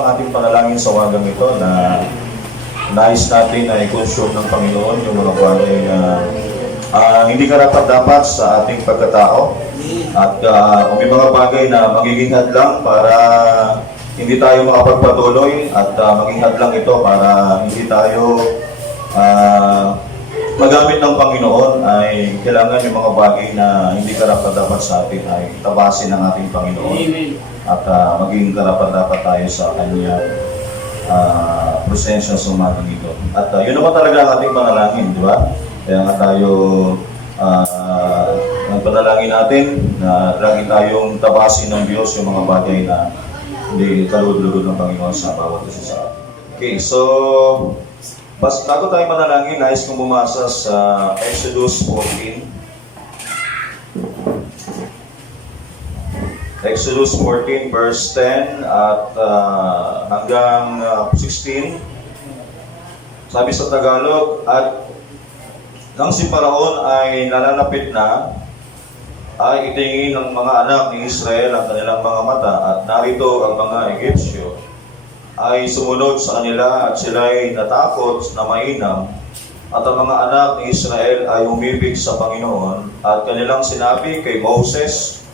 ang ating panalangin sa wagang ito na nais natin na i-consume ng Panginoon yung mga bagay na hindi karapat-dapat sa ating pagkatao. At kung may mga bagay na magiging hadlang para hindi tayo makapagpatuloy at maging hadlang ito para hindi tayo magamit ng Panginoon, ay kailangan yung mga bagay na hindi karapat-dapat sa atin ay tabasin ng ating Panginoon. At maging karapat-dapat tayo sa Kanyang presensya sa umagang ito. At yun naman talaga ang ating panalangin, di ba? Kaya nga tayo ang panalangin natin na lagi tayong tabasin ng Diyos yung mga bagay na hindi kalugod-lugod ng Panginoon sa bawat isa sa atin. Okay, so bago tayo manalangin, nais kong bumasa sa Exodus 14. Exodus 14 verse 10 at hanggang 16. Sabi sa Tagalog, at nang si Paraon ay nalalapit na, ay itingin ng mga anak ni Israel ang kanilang mga mata, at narito ang mga Egyptyo ay sumunod sa kanila, at sila ay natakot na mainam. At ang mga anak ni Israel ay umibig sa Panginoon, at kanilang sinabi kay Moses,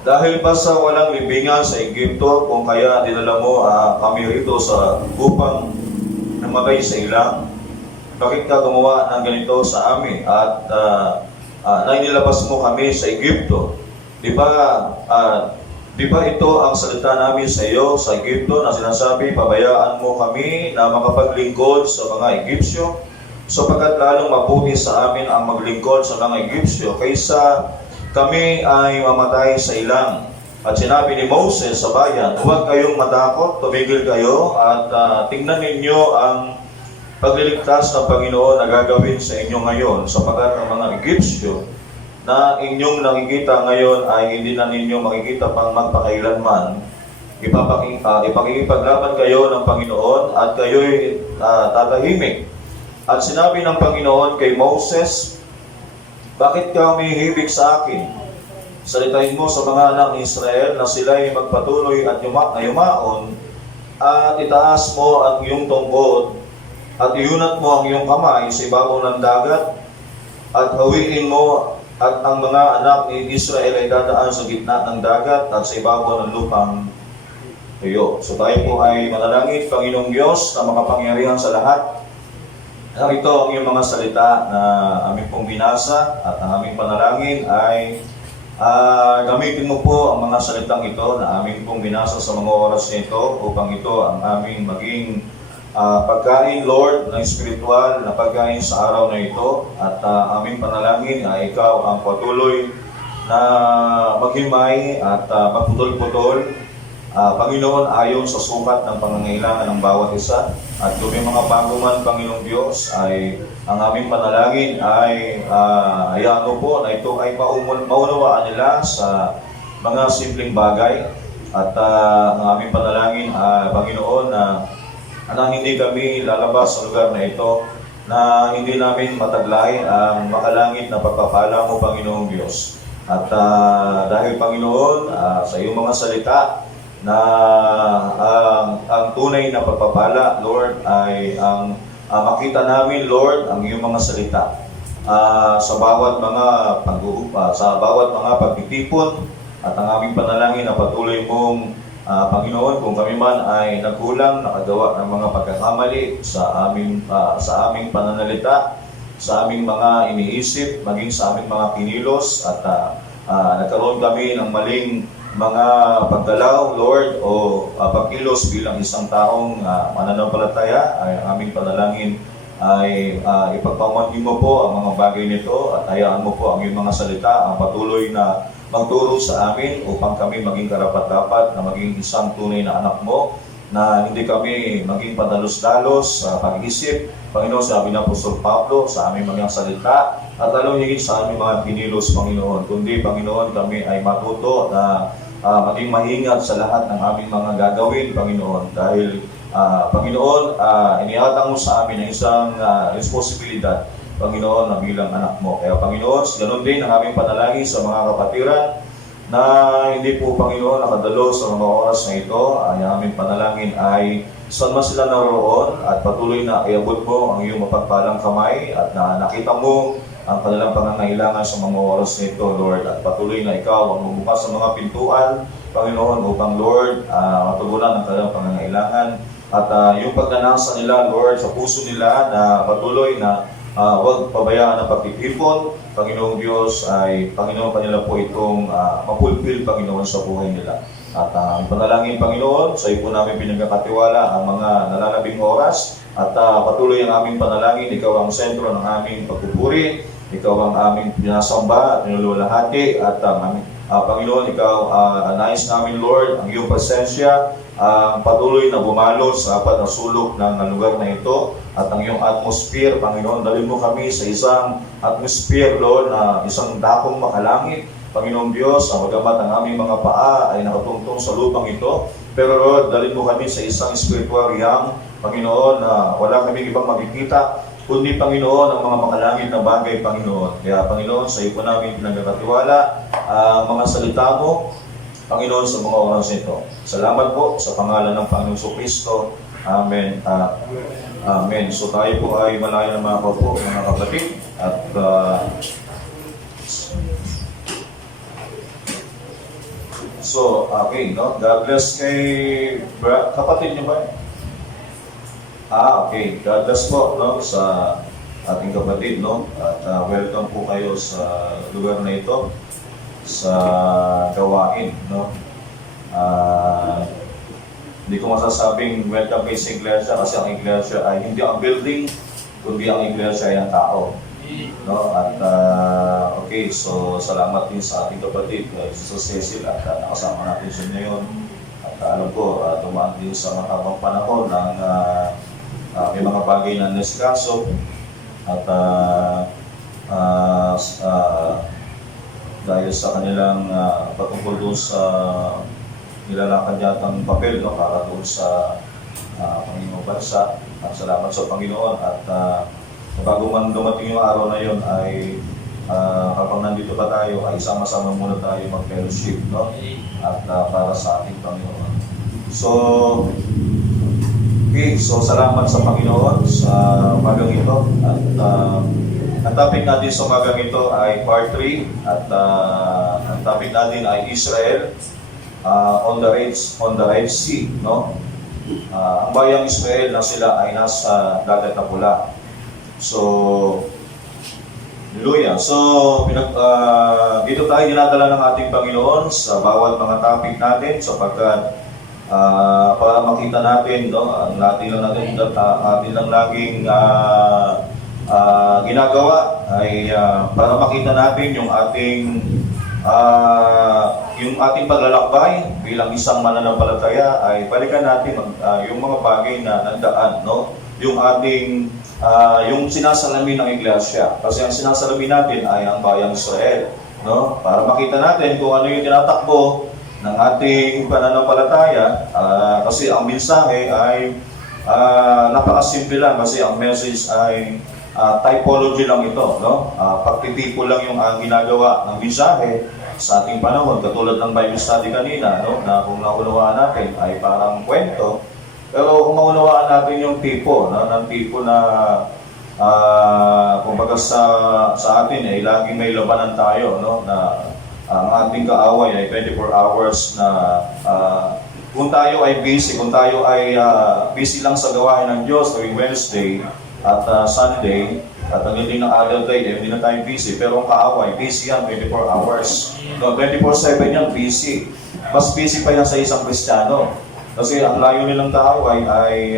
dahil ba sa walang libingan sa Egypto, kung kaya dinala mo kami rito upang namatay sa ilang? Bakit ka gumawa ng ganito sa amin? At nainilabas mo kami sa Egypto. Di ba ito ang salita namin sa iyo sa Egypto na sinasabi, pabayaan mo kami na makapaglingkod sa mga Egyptyo, sapagkat lalong mabuti sa amin ang maglingkod sa mga Egyptyo kaysa kami ay mamatay sa ilang. At sinabi ni Moses sa bayan, huwag kayong matakot, tumigil kayo at tingnan ninyo ang pagliligtas ng Panginoon na gagawin sa inyo ngayon, sapagkat ang mga Egyptyo na inyong nakikita ngayon ay hindi na ninyo makikita pang magpakailanman. Ipakikipaglaban kayo ng Panginoon at kayo'y tatahimik. At sinabi ng Panginoon kay Moses, bakit ka umihibig sa akin? Salitain mo sa mga anak ni Israel na sila'y magpatuloy at yumaon, at itaas mo ang iyong tungkod at iunat mo ang iyong kamay sa ibabaw ng dagat, at hawiin mo, at ang mga anak ni Israel ay dadaan sa gitna ng dagat at sa ibabaw ng lupang tuyo. So tayo po ay manalangin. Panginoong Diyos na makapangyarihan sa lahat, ito ang iyong mga salita na aming pong binasa, at ang aming panalangin ay gamitin mo po ang mga salitang ito na aming pong binasa sa mga oras nito upang ito ang aming maging pagkain, Lord, ng spiritual na pagkain sa araw na ito. At aming panalangin ay ikaw ang patuloy na maghimay at magputol-putol, Panginoon, ayon sa sukat ng pangangailangan ng bawat isa. At kung may mga bago man, Panginoong Diyos, ay ang aming panalangin ay hayaan mo po na ito ay maunawaan nila sa mga simpleng bagay. At ang aming panalangin, Panginoon, na hindi kami lalabas sa lugar na ito, na hindi namin mataglay ang makalangit na pagpapala mo, Panginoong Diyos. At dahil, Panginoon, sa iyong mga salita, na ang tunay na pagpapala, Lord, ay ang makita namin, Lord, ang iyong mga salita sa bawat mga sa bawat mga pagtitipon. At ang aming panalangin na patuloy mong Panginoon, kung kami man ay nagkulang, nakagawa ng mga pagkakamali sa aming pananalita, sa aming mga iniisip, maging sa aming mga kinilos, at nagkaroon kami ng maling mga paggalaw, Lord, o pagkilos bilang isang taong mananampalataya, ay aming panalangin ay ipagpamanhin mo po ang mga bagay nito, at hayaan mo po ang iyong mga salita ang patuloy na magturo sa amin upang kami maging karapat-dapat na maging isang tunay na anak mo, na hindi kami maging padalos-dalos sa pag-isip, Panginoon, sabi ng Apostol Pablo, sa aming mga salita, at lalong higit sa aming mga kinilos, Panginoon. Kundi, Panginoon, kami ay matuto na maging maingat sa lahat ng aming mga gagawin, Panginoon. Dahil, Panginoon, iniatang mo sa amin ang isang responsibilidad, Panginoon, na bilang anak mo. Kaya, Panginoon, ganun din ang aming panalangin sa mga kapatiran na hindi po, Panginoon, nakadalo sa mga oras na ito. Ay aming panalangin ay saan man sila naroon at patuloy na iabot mo ang iyong mapagpalang kamay at na nakita mo ang kanilang pangangailangan sa mga oras na ito, Lord. At patuloy na ikaw ang magbukas sa mga pintuan, Panginoon, upang, Lord, matugunan ang kanilang pangangailangan. At yung pagnanasa nila, Lord, sa puso nila na patuloy na huwag pabayaan ang pagtitipon, Panginoong Diyos, ay Panginoon kanila po itong mapulpil, Panginoon, sa buhay nila. At ang panalangin, Panginoon, sa iyo po namin pinagkakatiwala ang mga nalalabing oras at patuloy ang aming panalangin. Ikaw ang sentro ng aming pagpupuri, ikaw ang aming pinasamba at nilulahati at Panginoon, ikaw nais namin, Lord, ang iyong presensya patuloy na bumalo sa apat na sulok ng lugar na ito at ang iyong atmosphere, Panginoon, dalhin mo kami sa isang atmosphere, Lord, na isang dakong makalangit, Panginoong Diyos, ang magamat ang aming mga paa ay nakatungtong sa lupang ito. Pero Lord, dalhin mo kami sa isang spiritual realm, Panginoon, na wala kaming ibang makikita, kundi Panginoon, ang mga makalangit na bagay, Panginoon. Kaya Panginoon, sa iyo po namin pinagkakatiwala ang mga salita mo, Panginoon, sa mga oras nito. Salamat po sa pangalan ng Panginoon Kristo. Amen. Amen. So tayo po ay malaya na mga po, mga kapatid. At so, okay, no? God bless kay kapatid niyo ba? Okay. God bless po, no? Sa ating kapatid, no? At welcome po kayo sa lugar na ito, sa gawain, no? Hindi ko masasabing welcome kay sa iglesia kasi ang iglesia ay hindi ang building, kundi ang iglesia ay ang tao. No? At okay, so salamat din sa ating kapatid, sa Cecil, at nakasama natin siya ngayon. At alam ko, dumaan din sa mahabang panahon ng may mga bagay na nesikaso. At dahil sa kanilang patungkol doon sa nilalakad yatang papel, no, para doon sa Panginoong Bansa. At salamat sa Panginoon at bago man dumating yung araw na yun ay habang nandito pa tayo ay sama-sama muna tayo mag-fellowship, no? At para sa ating Panginoon. So, okay, so salamat sa Panginoon sa umagang ito. At ang topic natin sa umagang ito ay part 3 at ang topic natin ay Israel on the Red Sea, no? Ang bayang Israel na sila ay nasa dagat na pula. So, hallelujah. So, dito tayo dinadala ng ating Panginoon sa bawat mga topic natin sapagkat para makita natin, no, ang atin lang laging ginagawa ay para makita natin yung ating paglalakbay bilang isang mananampalataya ay balikan natin yung mga bagay na nandaan, no? Yung ating yung sinasalamin ng iglesia. Kasi ang sinasalamin natin ay ang bayang Israel, no? Para makita natin kung ano yung tinatakbo ng ating pananampalataya. Kasi ang mensahe ay napakasimple lang kasi ang message ay typology lang ito, no? Pagtitipo lang yung ginagawa ng mensahe sa ating panahon. Katulad ng Bible study kanina, no? Na kung naunawaan natin ay parang kwento. Pero kung maunawaan natin yung tipo, no? Ng tipo na kumbaga sa atin ay laging may labanan tayo, no? Na ang ating kaaway ay 24 hours na kung tayo ay busy, kung tayo ay busy lang sa gawain ng Diyos tuwing Wednesday at Sunday, at ang hindi ng other day, hindi na tayo busy. Pero ang kaaway, busy yan 24 hours. No, 24/7 yan, busy. Mas busy pa yan sa isang Kristiyano. Kasi ang layo nilang kaaway ay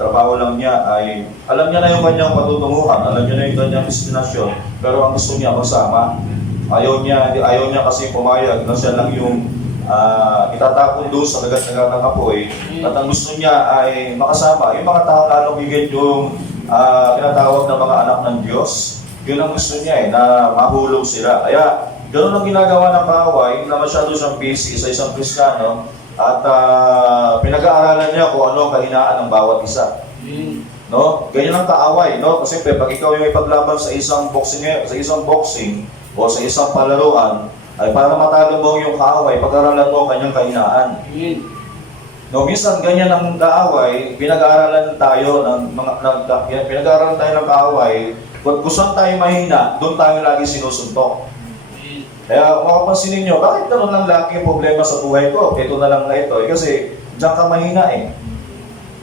trabaho lang niya, ay alam niya na yung kanyang patutunguhan, alam niya na yung kanyang destinasyon, pero ang gusto niya kasama. Ayaw niya kasi pumayag na siya lang yung itatapon doon sa dagat-dagat ng apoy. At ang gusto niya ay makasama yung mga tao lalong higit yung tinatawag na mga anak ng Diyos. Yun ang gusto niya na mahulog sila. Kaya ganoon ang ginagawa ng kaaway na masyado siyang busy sa isang Kristiyano at pinag-aaralan niya kung ano ang kahinaan ng bawat isa. No? Ganyan ang kaaway, no? Kasi pag ikaw yung ipaglaban sa isang boxing o sa isang palaruan, ay para matalo mo yung kaaway, pag-aralan mo ang kanyang kahinaan. No, minsan ganyan ang kaaway, pinag-aaralan tayo ng pinag-aaralan tayo ng kaaway, kung saan tayo mahina, doon tayo lagi sinusuntok. Kaya makapansin ninyo, bakit gano'n lang lagi yung problema sa buhay ko? Ito na lang na ito. Kasi diyan ka mahina eh.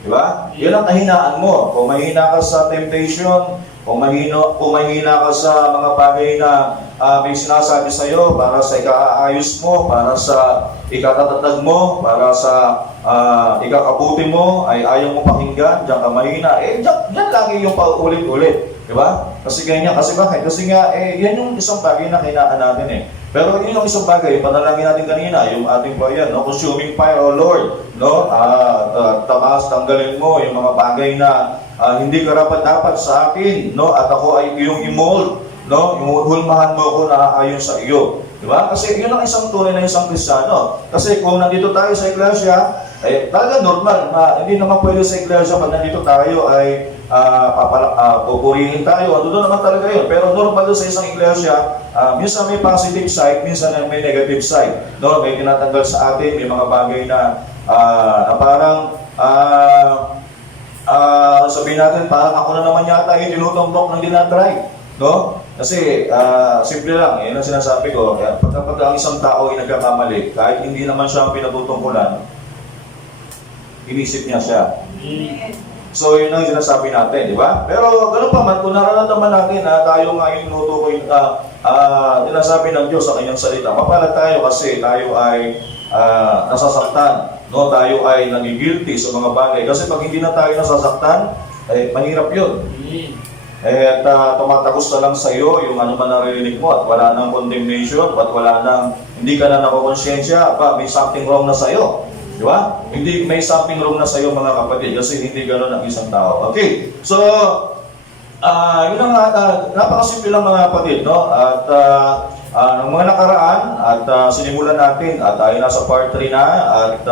Diba? Yan ang kahinaan mo. Kung mahina ka sa temptation, kung mahina ka sa mga bagay na may sinasabi sa iyo para sa ikaayos mo, para sa ikatatag mo, para sa ikakabuti mo, ay ayaw mo pakinggan, diyan ka mahina. Yan lagi yung paulit-ulit. Diba? Kasi ganyan. Kasi bakit? Kasi nga, yan yung isang bagay na kinaan natin eh. Pero yun yung isang bagay, panalangin natin kanina, yung ating bayan, no? Consuming fire, O Lord, no? Tamas, tanggalin mo yung mga bagay na hindi karapat-dapat sa akin, no? At ako ay iyong i-mold, no? Yung hulmahan mo ko na ayon sa iyo. Diba? Kasi yun ang isang tunay na isang Kristiyano. Kasi kung nandito tayo sa iglesia, talaga normal na hindi naman pwede sa iglesia pag nandito tayo ay pupurihin tayo. Ano doon naman talaga yun. Pero normal doon sa isang iglesia, minsan may positive side, minsan may negative side. No? May tinatanggal sa atin, may mga bagay na parang sabihin natin, parang ako na naman yata yung tinutumbok ng dinatry. No? Kasi simple lang, yun ang sinasabi ko. Pagkapag ang isang tao ay nagkakamali, kahit hindi naman siya ang pinatutungkulan, inisip niya siya. So, yun ang sinasabi natin, di ba? Pero, gano'n pa man, kung nararamdaman natin na tayo nga yung tinutukoy, sinasabi ng Diyos sa kanyang salita, mapalad tayo kasi tayo ay nasasaktan, no? Tayo ay nagigilty sa mga bagay. Kasi pag hindi na tayo nasasaktan, mahirap yun. At tumatagos na lang sa iyo yung ano man naririnig mo at wala nang condemnation at wala nang, hindi ka na nakukonsensya, may something wrong na sa iyo. Di ba? Hindi may something wrong na sa iyo mga kapatid kasi hindi gano'n ang isang tao. Okay, so yun ang napakasimple lang mga kapatid, no? At ng mga nakaraan at sinimulan natin at tayo nasa part 3 na at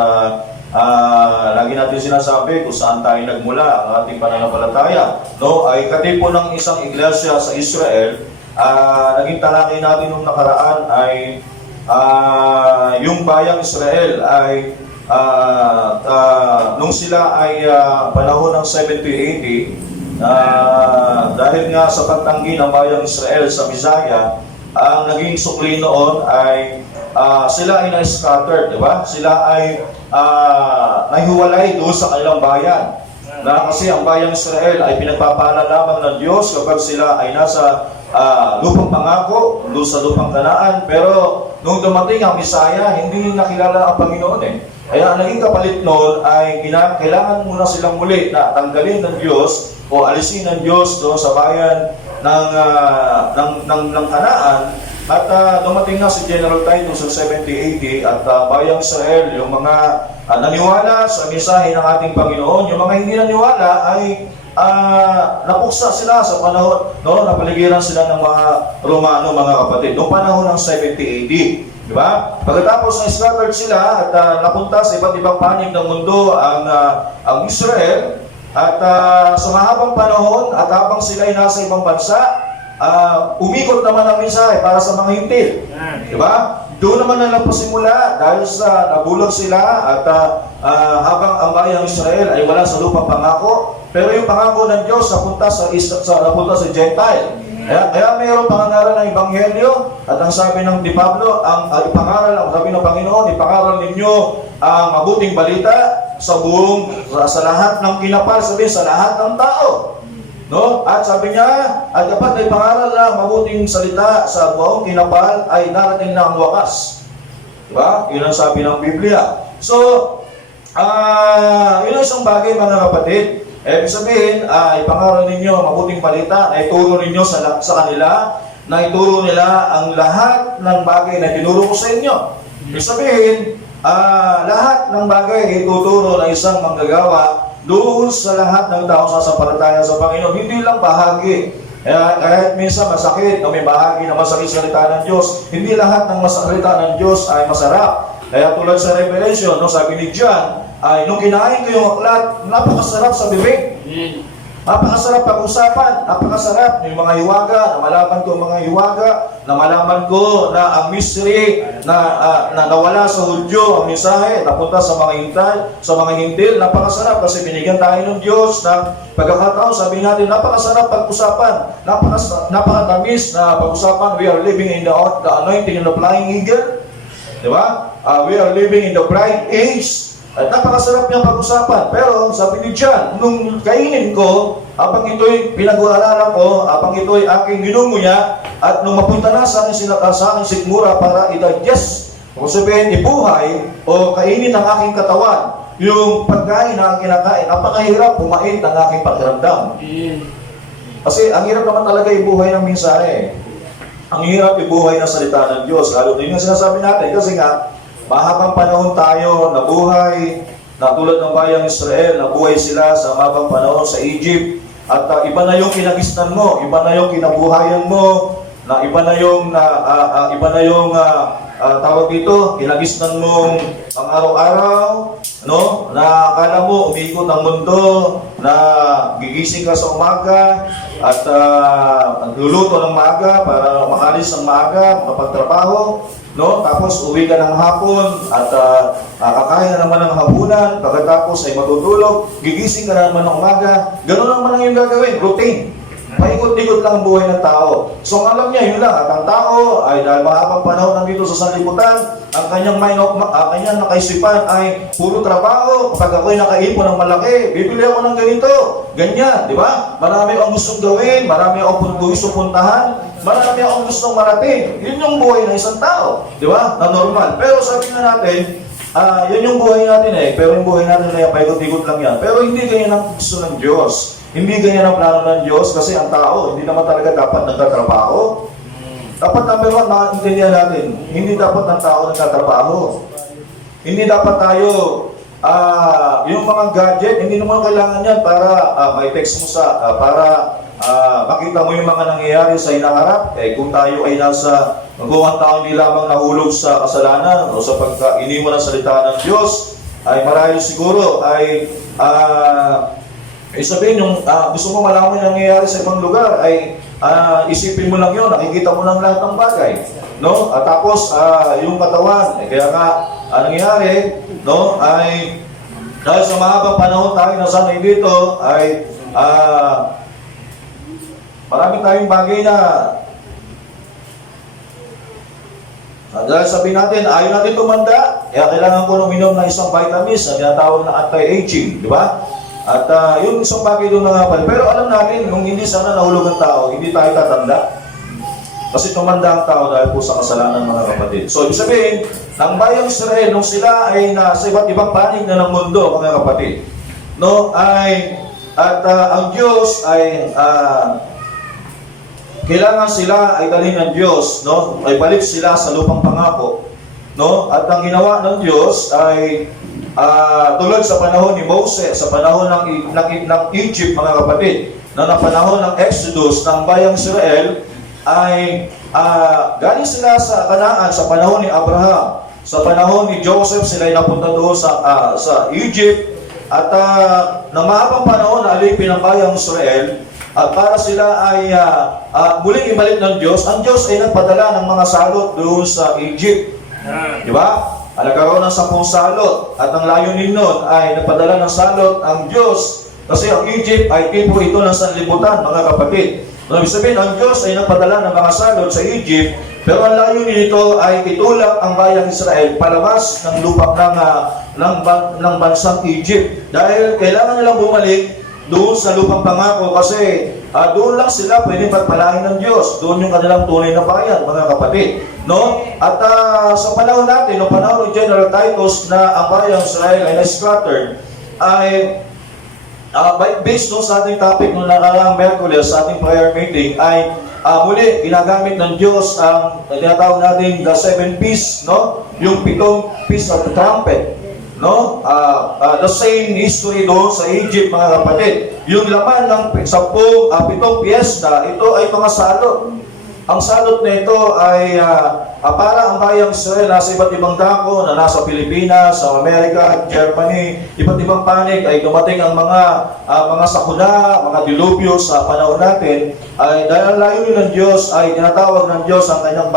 lagi natin sinasabi kung saan tayo nagmula ang ating pananampalataya, no? Ay katipo ng isang iglesia sa Israel. Naging talakay natin nung nakaraan ay yung bayang Israel ay nung sila ay panahon ng 70 AD, dahil nga sa pagtanggi ng bayang Israel sa Bisaya, ang naging sukli noon ay sila ay na-scattered, di ba? Sila ay nahiwalay doon sa kanilang bayan. Na kasi ang bayang Israel ay pinagpapala lamang ng Diyos kapag sila ay nasa lupang pangako, doon sa lupang Kanaan. Pero nung dumating ang Bisaya, hindi nakilala ang Panginoon eh. Kaya ang naging kapalit noon ay kailangan muna silang muli na tanggalin ng Diyos o alisin ng Diyos doon sa bayan ng Kanaan. At dumating na si General Titus sa 70 AD at bayang Israel, yung mga naniwala sa mensahe ng ating Panginoon, yung mga hindi naniwala ay napuksa sila sa panahon, no? Napaligiran sila ng mga Romano, mga kapatid, noong panahon ng 70 AD. Di ba? Pagkatapos na scattered sila at napunta sa iba't ibang panig ng mundo ang Israel at sa mahabang panahon at habang sila ay nasa ibang bansa, umikot naman ang mensahe para sa mga hintil. Di ba? Doon naman na nagpasimula dahil sa nabulag sila at habang ang bayang Israel ay wala sa lupang pangako, pero yung pangako ng Diyos napunta sa Gentile. Kaya mayroong pangangaral ng Ebanghelyo at ang sabi ng Di Pablo, ang sabi ng Panginoon, ipangaral ninyo ang mabuting balita sa lahat ng kinapal, sabi sa lahat ng tao. No? At sabi niya, at dapat ay pangaral na mabuting salita sa buong kinapal ay darating na ang wakas. Diba? Yun ang sabi ng Biblia. So, yun ang isang bagay mga kapatid. Ibig sabihin, ipangaral ninyo mabuting balita na ituro ninyo sa kanila, na ituro nila ang lahat ng bagay na tinuro ko sa inyo. Ibig sabihin, lahat ng bagay ituturo ng isang manggagawa doon sa lahat ng tao sasampalataya sa Panginoon. Hindi lang bahagi. Kahit minsan masakit, o may bahagi na masakit sa salita ng Diyos, hindi lahat ng salita ng Diyos ay masarap. Kaya tulad sa Revelation, no, sabi ni John, ay nung kinain ko yung aklat, napakasarap sa bibig. Napakasarap pag-usapan, napakasarap yung mga hiwaga, na malaman ko ang mga hiwaga, na malaman ko na ang mystery na nawala sa Hudyo, ang mensahe, napunta sa mga hintal, sa mga hintil, napakasarap kasi binigyan tayo ng Diyos ng pagkakataon, sabi natin, napakasarap pag-usapan, napakatamis na pag-usapan, we are living in the anointing and the flying eagle, di ba? We are living in the bright age. At napakasarap niyang pag-usapan. Pero sabi ni John, nung kainin ko, habang ito'y pinag-ualalan ko, habang ito'y aking ginunguya, at nung mapunta na sa aking sikmura para i-digest, kung sabihin, ibuhay, o kainin ang aking katawan, yung pagkain na aking kinakain, napakahirap pumain ang aking pakiramdam. Kasi ang hirap naman talaga ibuhay ng mensahe. Ang hirap ibuhay ng salita ng Diyos. Lalo din yung sinasabi natin, kasi nga, mahabang panahon tayo nabuhay, na tulad ng bayang Israel, nabuhay sila sa mahabang panahon sa Egypt. At iba na yung kinagisnan mo, iba na yung kinabuhayan mo, na iba na yung tawag dito, kinagisnan mong ang araw-araw, no? Na akala mo umiikot ang mundo, na gigising ka sa umaga at nagluluto ng maaga para makalis ng maaga, makapagtrabaho, no? Tapos uwi ka ng hapon at kakain na naman ng hapunan, pagkatapos ay matutulog, gigising ka na naman ng umaga. Ganun naman ang yung gagawin, routine. Paikot-ikot lang ang buhay ng tao. So alam niya, yun lang, at ang tao ay dahil mahabang panahon nandito sa sanlibutan, ang kanyang kanyang nakaisipan ay puro trabaho. Kapag ako'y nakaipon ng malaki, bibili ako ng ganito, ganyan, di ba? Marami akong gustong gawin, marami akong gustong puntahan, marami akong gustong marating. Yun yung buhay ng isang tao, di ba? Na normal. Pero sabi nga natin, yun yung buhay natin pero yung buhay natin ay paikot-ikot lang yan. Pero hindi ganyan ang gusto ng Diyos. Hindi ganyan ang plano ng Diyos kasi ang tao, hindi naman talaga dapat nagtatrabaho. Dapat number one, maintindihan natin, hindi dapat ang tao nagtatrabaho. Hindi dapat tayo, yung mga gadget, hindi naman kailangan yan para may text mo para makita mo yung mga nangyayari sa hinaharap. Kung tayo ay kung ang tao hindi lamang nahulog sa kasalanan o sa pagka-iniwan ng salita ng Diyos, ay marahil siguro ay sabihin yung gusto mo malaman yung nangyayari sa ibang lugar ay isipin mo lang yun, nakikita mo lang lahat ng bagay, no? At tapos yung katawan, kaya nga nangyayari, no, ay dahil sa mahabang panahon tayo na sanay dito ay marami tayong bagay na dahil sabihin natin, ayaw natin tumanda, kaya kailangan ko uminom ng isang vitamins na tinatawag na anti-aging, di ba? At yung isang bagay doon na nga pala. Pero alam natin, kung hindi sana nahulog ang tao, hindi tayo tatanda. Kasi tumanda ang tao dahil po sa kasalanan, mga kapatid. So, ibig sabihin, ng bayang Israel, nung sila ay nasa iba't ibang panig na ng mundo, mga kapatid, no, ang Diyos ay kailangan sila ay dalhin ng Diyos, no, ay balik sila sa lupang pangako, no, at ang ginawa ng Diyos ay tulad sa panahon ni Moses, sa panahon ng Egypt, mga kapatid, na panahon ng Exodus ng bayang Israel, ay galing sila sa Kanaan sa panahon ni Abraham. Sa panahon ni Joseph, sila ay napunta doon sa Egypt, at na mahabang panahon na alipin ang bayang Israel, at para sila ay muling ibalik ng Diyos. Ang Diyos ay nagpadala ng mga salot doon sa Egypt. Di ba? Nagkaroon ng 10 salot, at ang layunin nun ay nagpadala ng salot ang Diyos, kasi ang Egypt ay tipo ito ng sanlibutan, mga kapatid. Ibig sabihin, ang Diyos ay nagpadala ng mga salot sa Egypt, pero ang layunin nito ay itulak ang bayang Israel palabas ng lupa ng bansang Egypt. Dahil kailangan nilang bumalik doon sa lupang pangako, kasi doon lang sila pwedeng pagpalain ng Diyos. Doon yung kanilang tunay na bayan, mga kapatid, no? At sa panahon natin, no, panahon ni General Titus, na ang bayang Israel ay na-scattered, ay based no, sa ating topic nung nakaraang Merkules, sa ating prayer meeting, ay muli ginagamit ng Diyos ang tinatawag natin the 7 P's, no? Yung 7 P's of the trumpet, no? The same history doon sa Egypt, mga kapatid. Yung laman ng 7 piyesta, ito ay mga salot. Ang salot nito ay para ang bayang Israel nasa iba't ibang dako na nasa Pilipinas, sa Amerika, Germany, iba't ibang panig ay dumating ang mga sakuna, mga dilubyo sa panahon natin ay dahil layunin ng Diyos ay tinatawag ng Diyos ang kanyang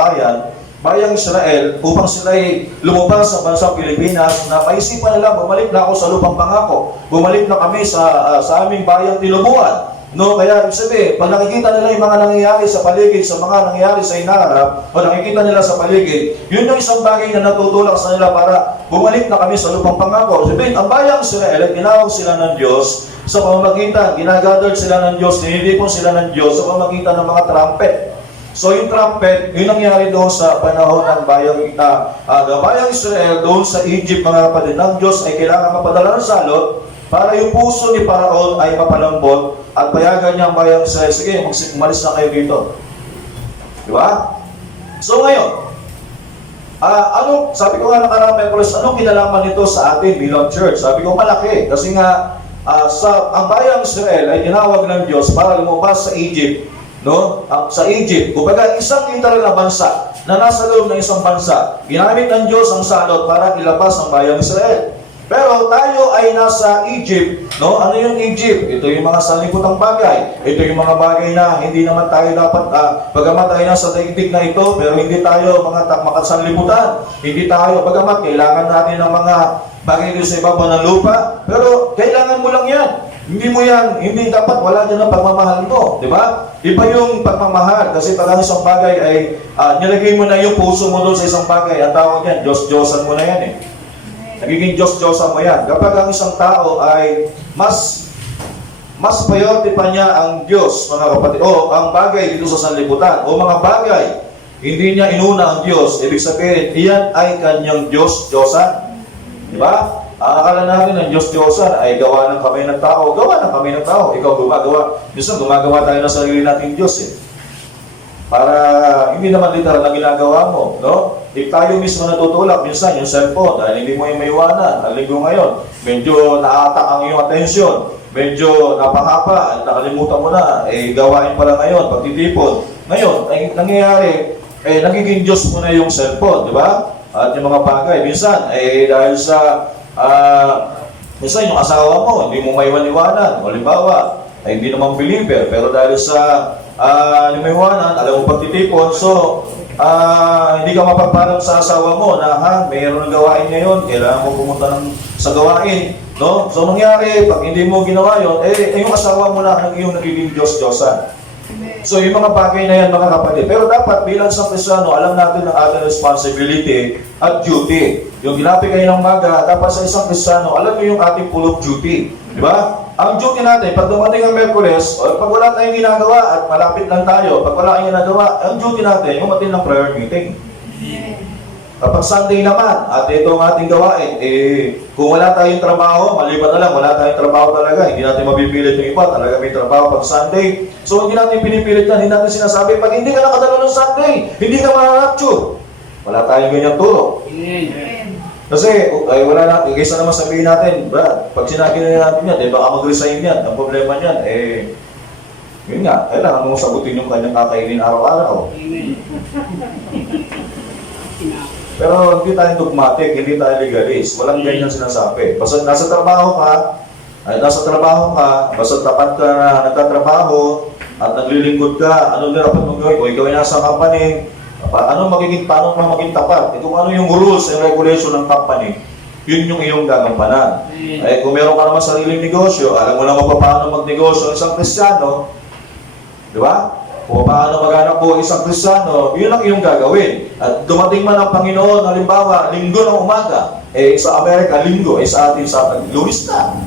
bayang Israel upang sila ay lumabas sa bansang Pilipinas na maisipan nila bumalik na ako sa lupang pangako, bumalik na kami sa aming bayang tinubuan. No, kaya ibig sabihin, pag nakikita nila yung mga nangyayari sa paligid, sa mga nangyayari sa hinaharap, o nakikita nila sa paligid, yun yung isang bagay na natutulak sa nila para bumalik na kami sa lupang pangako. Sabihin, ang bayang Israel ay tinawag sila ng Diyos sa pamamagitan, ginagather sila ng Diyos, tinilipon sila ng Diyos sa pamamagitan ng mga trumpet. So yung trumpet, yun nangyari doon sa panahon ng bayang Israel, doon sa Egypt, mga kapatid ng Diyos ay kailangan mapadala ng salot para yung puso ni Paraon ay mapalambot at payagan niya ang bayang Israel. Sige, umalis na kayo dito. Di ba? So ngayon, sabi ko nga nakaraan, anong kinalaman nito sa atin bilang church? Sabi ko malaki. Kasi nga, ang bayang Israel ay tinawag ng Diyos para lumabas sa Egypt. No? Sa Egypt, kumbaga isang literal na bansa na nasa loob ng isang bansa. Ginamit ng Diyos ang salot para ilabas ang bayang Israel. Pero tayo ay nasa Egypt, no? Ano yung Egypt? Ito yung mga sanlibutan bagay. Ito yung mga bagay na hindi naman tayo dapat, bagamat tayo nasa daigdig na ito, pero hindi tayo mga makasanlibutan. Hindi tayo, bagamat kailangan natin ng mga bagay dito sa ibabaw ng lupa, pero kailangan mo lang yan. Hindi mo yan, hindi dapat wala dyan ang pagmamahal mo, di ba? Iba yung pagmamahal, kasi pag ang isang bagay ay, nilagay mo na yung puso mo doon sa isang bagay, ang tawag yan, Diyos-Diyosan mo na yan eh. Nagiging Diyos-Diyosan mo yan. Kapag ang isang tao ay mas priority pa niya ang Diyos, mga kapatid, o ang bagay dito sa sanlibutan, o mga bagay, hindi niya inuna ang Diyos, ibig sabihin, iyan ay kanyang Diyos-Diyosan. Di ba? Ang akala natin ng Diyos-Diyosan ay gawa ng kamay ng tao. Gawa ng kamay ng tao. Ikaw gumagawa. Minsan gumagawa tayo ng sarili nating Diyos eh. Para hindi naman literal na ginagawa mo, no? If tayo mismo natutulak, minsan yung cellphone, dahil hindi mo yung maiwanan, ang linggo ngayon, medyo naatak ang iyong atensyon, medyo napahapa, at nakalimutan mo na, gawain pala ngayon, pagtitipon. Ngayon, ay nangyayari, nagiging Diyos mo na yung cellphone, di ba? At yung mga bagay, minsan, dahil sa, minsan yung asawa mo, hindi mo maiwan-iwanan, halimbawa, ay hindi naman believer, pero dahil sa lumiwanan, alam mo pagtitipon, so hindi ka mapagparang sa asawa mo na mayroon ng gawain ngayon, kailangan mo pumunta sa gawain, no? So mangyari, pag hindi mo ginawa yun, yung asawa mo na yung nagiging Diyos-Diyosan. So yung mga bagay na yan, mga kapatid. Pero dapat bilang sa Kristiyano, alam natin ang ating responsibility at duty. Yung ginapi kayo ng maga, dapat sa isang Kristiyano, alam mo yung ating pull of duty. Di ba? Ang duty natin, pag dumating ang Merkules, o pag wala tayong ginagawa at malapit lang tayo, pag wala tayong ginagawa, ang duty natin, yung matin ng prayer meeting. Kapag Sunday naman, at ito ang ating gawain, kung wala tayong trabaho, maliban na lang, wala tayong trabaho talaga, hindi natin mapipilit yung iba, talaga may trabaho pag Sunday. So hindi natin pinipilit yan, hindi natin sinasabi, pag hindi ka nakadalo ng Sunday, hindi ka ma-rapture. Wala tayong ganyang turo. Kasi, wala natin, kaysa naman sabihin natin, Brad, pag sinabi na natin yan, baka mag-resign yan, ang problema niyan, yun nga, kailangan mong sagutin yung kanyang kakainin araw-araw. Pero hindi tayo dogmatic, hindi tayo legalist, walang ganyan sinasabi. Basta nasa trabaho ka, basta tapat ka na nagtatrabaho, at naglilingkod ka, anong dapat mong gawin? Kung ikaw ay nasa company, paano maging tapat? Kung ano yung rules and regulation ng company, yun yung iyong gagampanan. Kung meron ka naman sariling negosyo, alam mo naman paano magnegosyo isang Kristiyano, di ba? Kung paano maghanap po isang Kristiyano, yun ang iyong gagawin. At dumating man ang Panginoon, halimbawa, linggo ng umaga, sa Amerika, linggo, sa atin sa Luis na.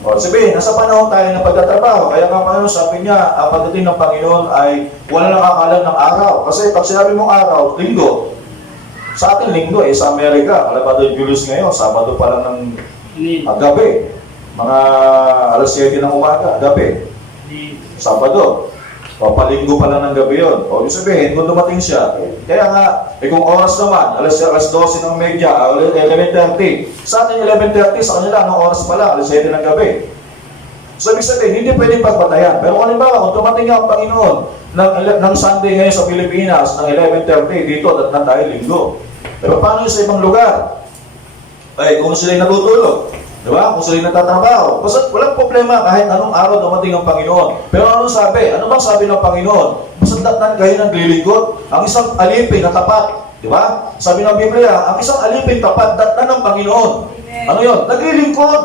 O, sabihin, nasa panahon tayo ng pagtatrabaho. Kaya nga Panginoon, sabi niya, ang pagdating ng Panginoon ay wala nang akalan ng araw. Kasi pag sinabi mong araw, linggo. Sa atin linggo, sa Amerika, alam ba doon Julius ngayon, Sabado pa lang ng gabi. Mga alas 7 ng umaga, gabi. Sabado. O, palinggo pa lang ng gabi yun. O, yung sabihin, kung dumating siya, kaya nga, kung oras naman, alas 12 ng media, 11:30. Sa atin 11:30, sa kanila, anong oras pala, alas 7 ng gabi. So, ibig sabihin, hindi pwedeng pagbatayan. Pero kung halimbawa, kung tumating ang Panginoon ng Sunday ngayon sa Pilipinas, ng 11:30, dito, na tayo linggo. Pero paano yung sa ibang lugar? Ay, kung sila'y natutulog, di ba? Kung sila'y nagtatrabaho. Basta walang problema kahit anong araw dumating ang Panginoon. Pero anong sabi? Ano bang sabi ng Panginoon? Basta datnan kayo ng lilingkod. Ang isang alipin na tapat, di ba? Sabi ng Biblia, ang isang alipin tapat, datnan ng Panginoon. Ano yun? Naglilingkod.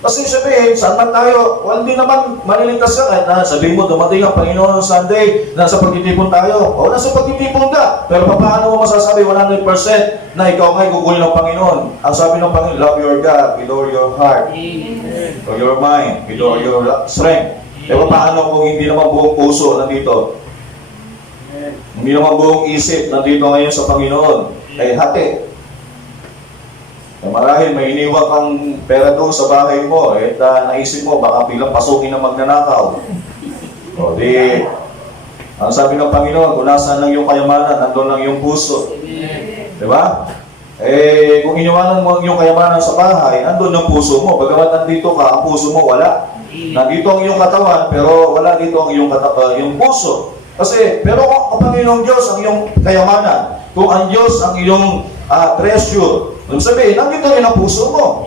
Kasi sabihin, saan man tayo, hindi naman maliligtas ka kahit na sabihin mo, dumating ang Panginoon ng Sunday, nasa pagtitipon tayo. O, nasa pagtitipon ka. Pero paano mo masasabi 100% na ikaw nga'y guguhin ng Panginoon? Ang sabi ng Panginoon, love your God with all your heart, with your mind, with all your strength. Pero paano kung hindi naman buong puso nandito? Hindi naman buong isip nandito ngayon sa Panginoon? Eh, hati. Marahil may iniwan kang pera doon sa bahay mo, naisip mo, baka biglang pasukin ng magnanakaw. O di, ang sabi ng Panginoon, kung nasaan lang yung kayamanan, nandun lang yung puso. Diba? Kung iniwanan mo yung kayamanan sa bahay, nandun ang puso mo. Bagamat nandito ka, ang puso mo wala. Nandito ang iyong katawan, pero wala dito ang yung puso. Kasi, pero kung ang Panginoong Diyos ang iyong kayamanan, kung ang Diyos ang iyong treasure, ibig sabihin, nandito rin ang puso mo.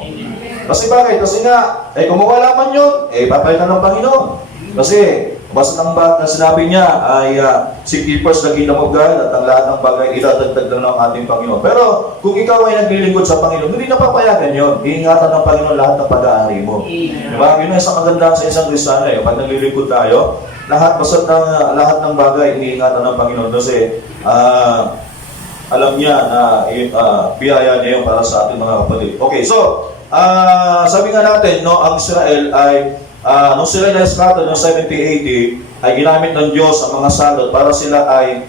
Kasi bakit? Kasi nga, kung mawala man yun, papalitan ng Panginoon. Kasi, basta ng sinabi niya ay seek ye first the kingdom of God at ang lahat ng bagay idadagdag lang ng ating Panginoon. Pero, kung ikaw ay naglilingkod sa Panginoon, hindi napapayagan yun. Iingatan ng Panginoon lahat ng pag-aari mo. Diba? Yun ang isang kagandahan sa isang Kristiyano. Pag naglilingkod tayo, lahat ng bagay iniingatan ng Panginoon. Kasi, alam niya na biyaya niya yung para sa ating mga kapatid. Okay, so, sabi nga natin, no, ang Israel ay, nung sila na-scatter noong 70 AD, ay ginamit ng Diyos ang mga salot para sila ay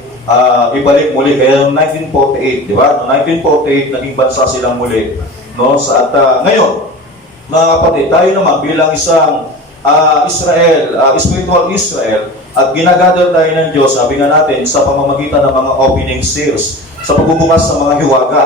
ibalik muli. Kaya noong 1948, di ba? Noong 1948, naging bansa silang muli. No? At ngayon, mga kapatid, tayo naman bilang isang spiritual Israel, at ginagather tayo ng Diyos, sabi nga natin, sa pamamagitan ng mga opening seals, sa pagbubukas ng mga hiwaga.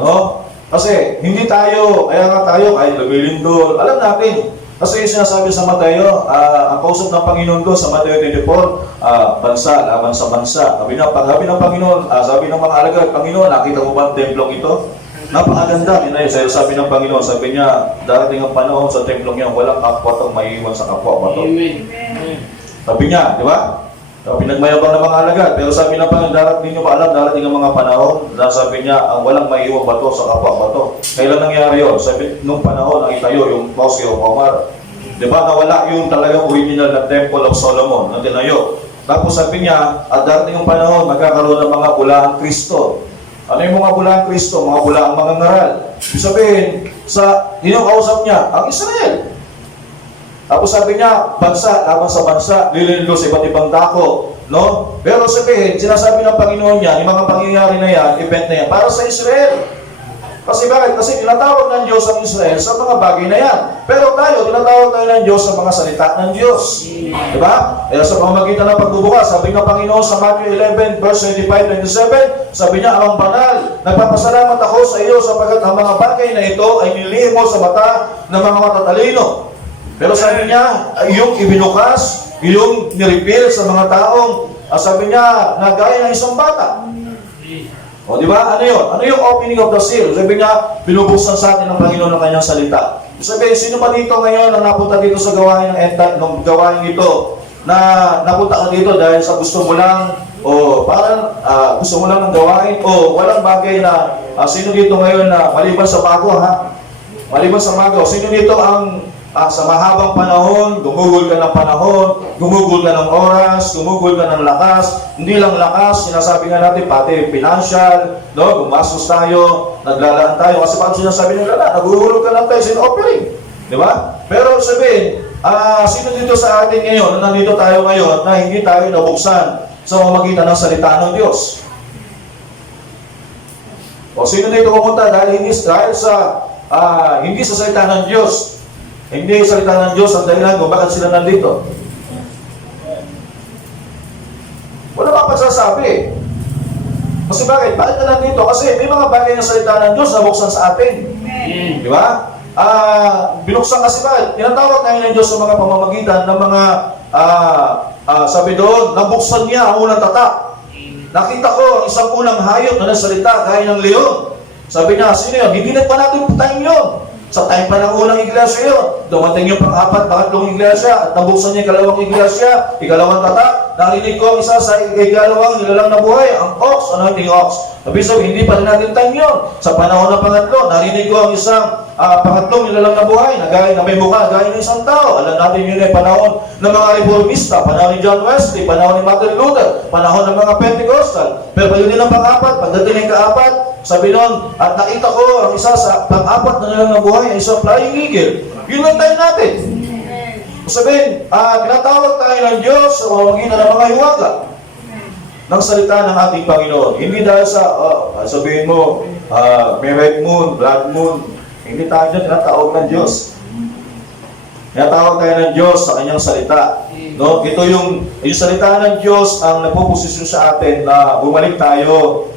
No? Kasi hindi tayo, kaya nga tayo, kahit lumilindol, alam natin. Kasi yung sinasabi sa Mateo, ang kausap ng Panginoon ko sa Mateo 24, bansa, laban sa bansa. Sabi ng Panginoon, sabi ng mga alagad, Panginoon, nakita mo ba ang templong ito? Napakaganda. Sabi ng Panginoon, sabi niya, darating ang panahon sa templong niya, walang kapwa itong maiiwan sa kapwa pa ito. Sabi niya, di ba? Pinagmayabang ng mga alagad. Pero sabi ng Panginoon, darating nyo ba alam, darating ang mga panahon na sabi niya, ang walang maiiwang bato sa kapwa bato. Kailan nangyari yun? Sabi, nung panahon ang itayo, yung Mosque of Omar. Diba? Nawala yung talagang original na Temple of Solomon na tinayo. Tapos sabi niya, at darating ang panahon, magkakaroon ng mga bulaang Kristo. Ano yung mga bulaang Kristo? Mga bulaang mga ngaral. Ibig sabihin, yung kausap niya, ang Israel. Tapos sabi niya, bansa, laban sa bansa, lilindol sa iba't ibang dako. No? Pero sabihin, sinasabi ng Panginoon niya, yung mga pangyayari na yan, event na yan, para sa Israel. Kasi bakit? Kasi tinatawag ng Diyos ang Israel sa mga bagay na yan. Pero tayo, tinatawag tayo ng Diyos sa mga salita ng Diyos. Diba? Kaya sa pamamagitan ng pagbubukas, sabi ng Panginoon sa Matthew 11, verse 25-27, sabi niya, ang banal, nagpapasalamat ako sa iyo sapagkat ang mga bagay na ito ay nilihim mo sa mata ng mga matatalino. Pero sabi niya, yung ibinukas, yung niripil sa mga taong, sabi niya, na gaya ng isang bata. O, di ba? Ano yun? Ano yung opening of the seal? Sabi niya, binubuksan sa atin ng Panginoon ng kanyang salita. Sabi, sino ba dito ngayon ang napunta dito sa gawain ng gawain ito? Na napunta ka dito dahil sa gusto mo lang, o parang gusto mo lang ng gawain, o walang bagay na, sino dito ngayon na, maliban sa bago, ha? Maliban sa bago, sino dito ang sa mahabang panahon, gumugol ka ng panahon, gumugol ka ng oras, gumugol ka ng lakas. Hindi lang lakas, sinasabi nga natin, pati financial, no? Gumastos tayo, naglalaan tayo. Kasi paano sinasabi nila, naguhulog ka lang tayo sin offering. Di ba? Pero sabihin, sino dito sa atin ngayon, na nandito tayo ngayon, na hindi tayo nabuksan sa pamamagitan ng salita ng Diyos? O sino dito pumunta dahil hindi sa salita ng Diyos? Hindi salita ng Diyos ang dahilan kung bakit sila nandito. Wala bang pagsasabi? Kasi bakit? Bakit ka nandito? Kasi may mga bagay na salita ng Diyos na buksan sa atin. Di ba? binuksan kasi ba, tinatawag tayo ng Diyos sa mga pamamagitan ng mga, sabi doon, nabuksan niya ang unang tatak. Nakita ko ang isang unang hayop na nagsalita gaya ng leon. Sabi niya, sino yun? Hindi pa natin putahin yun. Sa time pa ng unang iglesia yun. Dumating yung pang-apat, pangatlong iglesia, at nabuksan niya ikalawang iglesia, ikalawang tatak. Narinig ko ang isa sa ikalawang nilalang na buhay, ang ox, ano yung ox? Sabi sabi, hindi pa rin natin time yun. Sa panahon ng pangatlo, narinig ko ang isang pangatlong nilalang na buhay, na may mukha, gaya ng isang tao. Alam natin yun ay panahon ng mga reformista, panahon ni John Wesley, panahon ni Martin Luther, panahon ng mga Pentecostal. Pero yun din ang pang-apat, pagdating ng kaapat, sabi nun, at nakita ko ang isa sa pang-apat na nilalang na buhay, ay isang flying eagle. Yun ang time natin. Sabihin, tinatawag tayo ng Diyos sa pamamagitan ng mga hiwaga ng salita ng ating Panginoon. Hindi dahil sa, sabihin mo, may red moon, blood moon. Hindi tayo dyan tinatawag ng Diyos. Tinatawag tayo ng Diyos sa kanyang salita. No? Ito yung salita ng Diyos ang nagpuposisyon sa atin na bumalik tayo.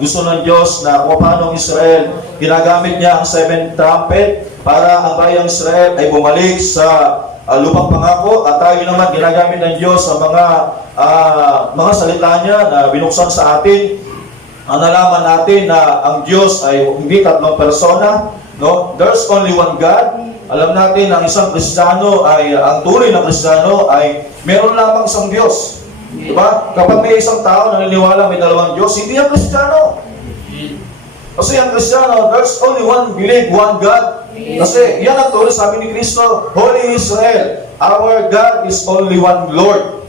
Gusto ng Diyos na kung paano ang Israel, ginagamit niya ang 7 trumpet para ang bayang Israel ay bumalik sa lupang pangako, at tayo naman ginagamit ng Diyos sa mga salita niya na binuksan sa atin. Ang nalaman natin na ang Diyos ay hindi tatlong persona, no? There's only one God. Alam natin na ang isang Kristiyano ay, ang tunay na Kristiyano ay meron lamang isang Diyos. Diba? Kapag may isang tao na naniniwala may dalawang Diyos, hindi ang Kristiyano. Kasi ang Kristiyano, there's only one belief, one God. Kasi yan ang tuloy sabi ni Kristo, Holy Israel, our God is only one Lord.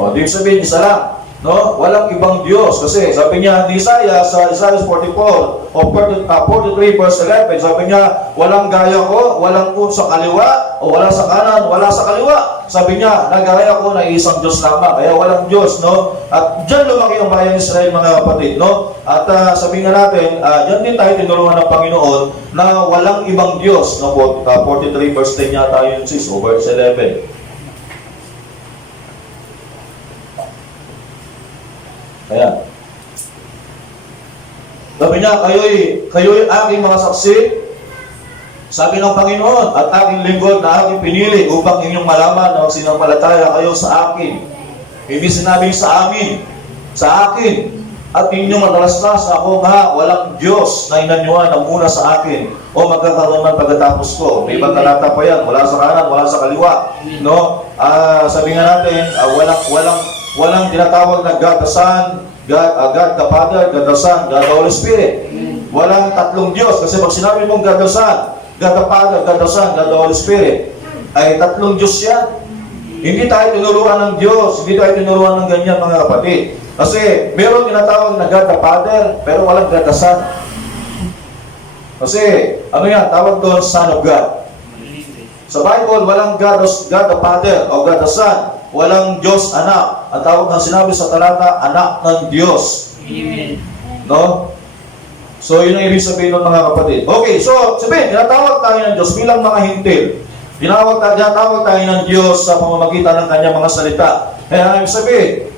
O, di sabihin, isa lang. No? Walang ibang Diyos. Kasi sabi niya, di Isaiah, sa Isaiah 44, o 43 verse 11, sabi niya, walang gaya ko, walang po sa kaliwa, o wala sa kanan, wala sa kaliwa. Sabi niya, nagaya ko na isang Diyos lamang. Kaya walang Diyos, no? At dyan lumaki ang bayang Israel, mga kapatid, no? At sabi nga natin, dyan din tayo tinulungan ng Panginoon na walang ibang Diyos, no? 43 verse 10 yata yun, sis, o verse 11. Ayan. Sabi niya, kayo'y aking mga saksi, sabi ng Panginoon, at aking lingkod na aking pinili upang inyong malaman na sinampalataya kayo sa akin. Hindi sinabing sa amin, sa akin. At inyong matalastas na ako nga, walang Diyos na inanyuan na muna sa akin o magkakaroon man pagkatapos ko. May ibang talata pa yan, wala sa kanan, wala sa kaliwa. No? Sabi nga natin, walang tinatawag na God the Son, God the Father, God the Son, God the Holy Spirit. Walang tatlong Diyos. Kasi pag sinabi mong God the Son, God the Father, God the Son, God the Holy Spirit, ay tatlong Diyos yan. Hindi tayo tinuruan ng Diyos, hindi tayo tinuruan ng ganyan, mga kapatid. Kasi meron tinatawag na God the Father, pero walang God the Son. Kasi, ano yan, tawag doon, Son of God. Sa Bible, walang God the Father o God the Son. Walang Diyos anak. Ang tawag ng sinabi sa talata, anak ng Diyos. Amen. No? So, yun ang ibig sabihin ng mga kapatid. Okay, so, sabihin, tinatawag tayo ng Diyos bilang mga hintil. Tinatawag tayo ng Diyos sa pamamagitan ng kanyang mga salita. Kaya, ibig sabihin,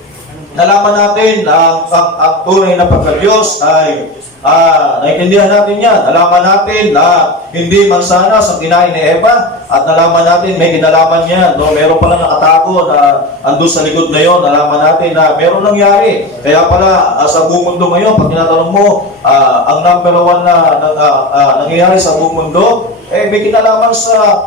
nalaman natin na ang tunay na pagka-Diyos ay naintindihan natin yan. Nalaman natin na hindi mansanas ang kinain ni Eva at nalaman natin may kinalaman yan. No? Meron pala nakatago na andun sa likod na yon. Nalaman natin na meron nangyari. Kaya pala sa buong mundo ngayon, pag tinatanong mo, ang number 1 na nangyayari sa buong mundo, may kinalaman sa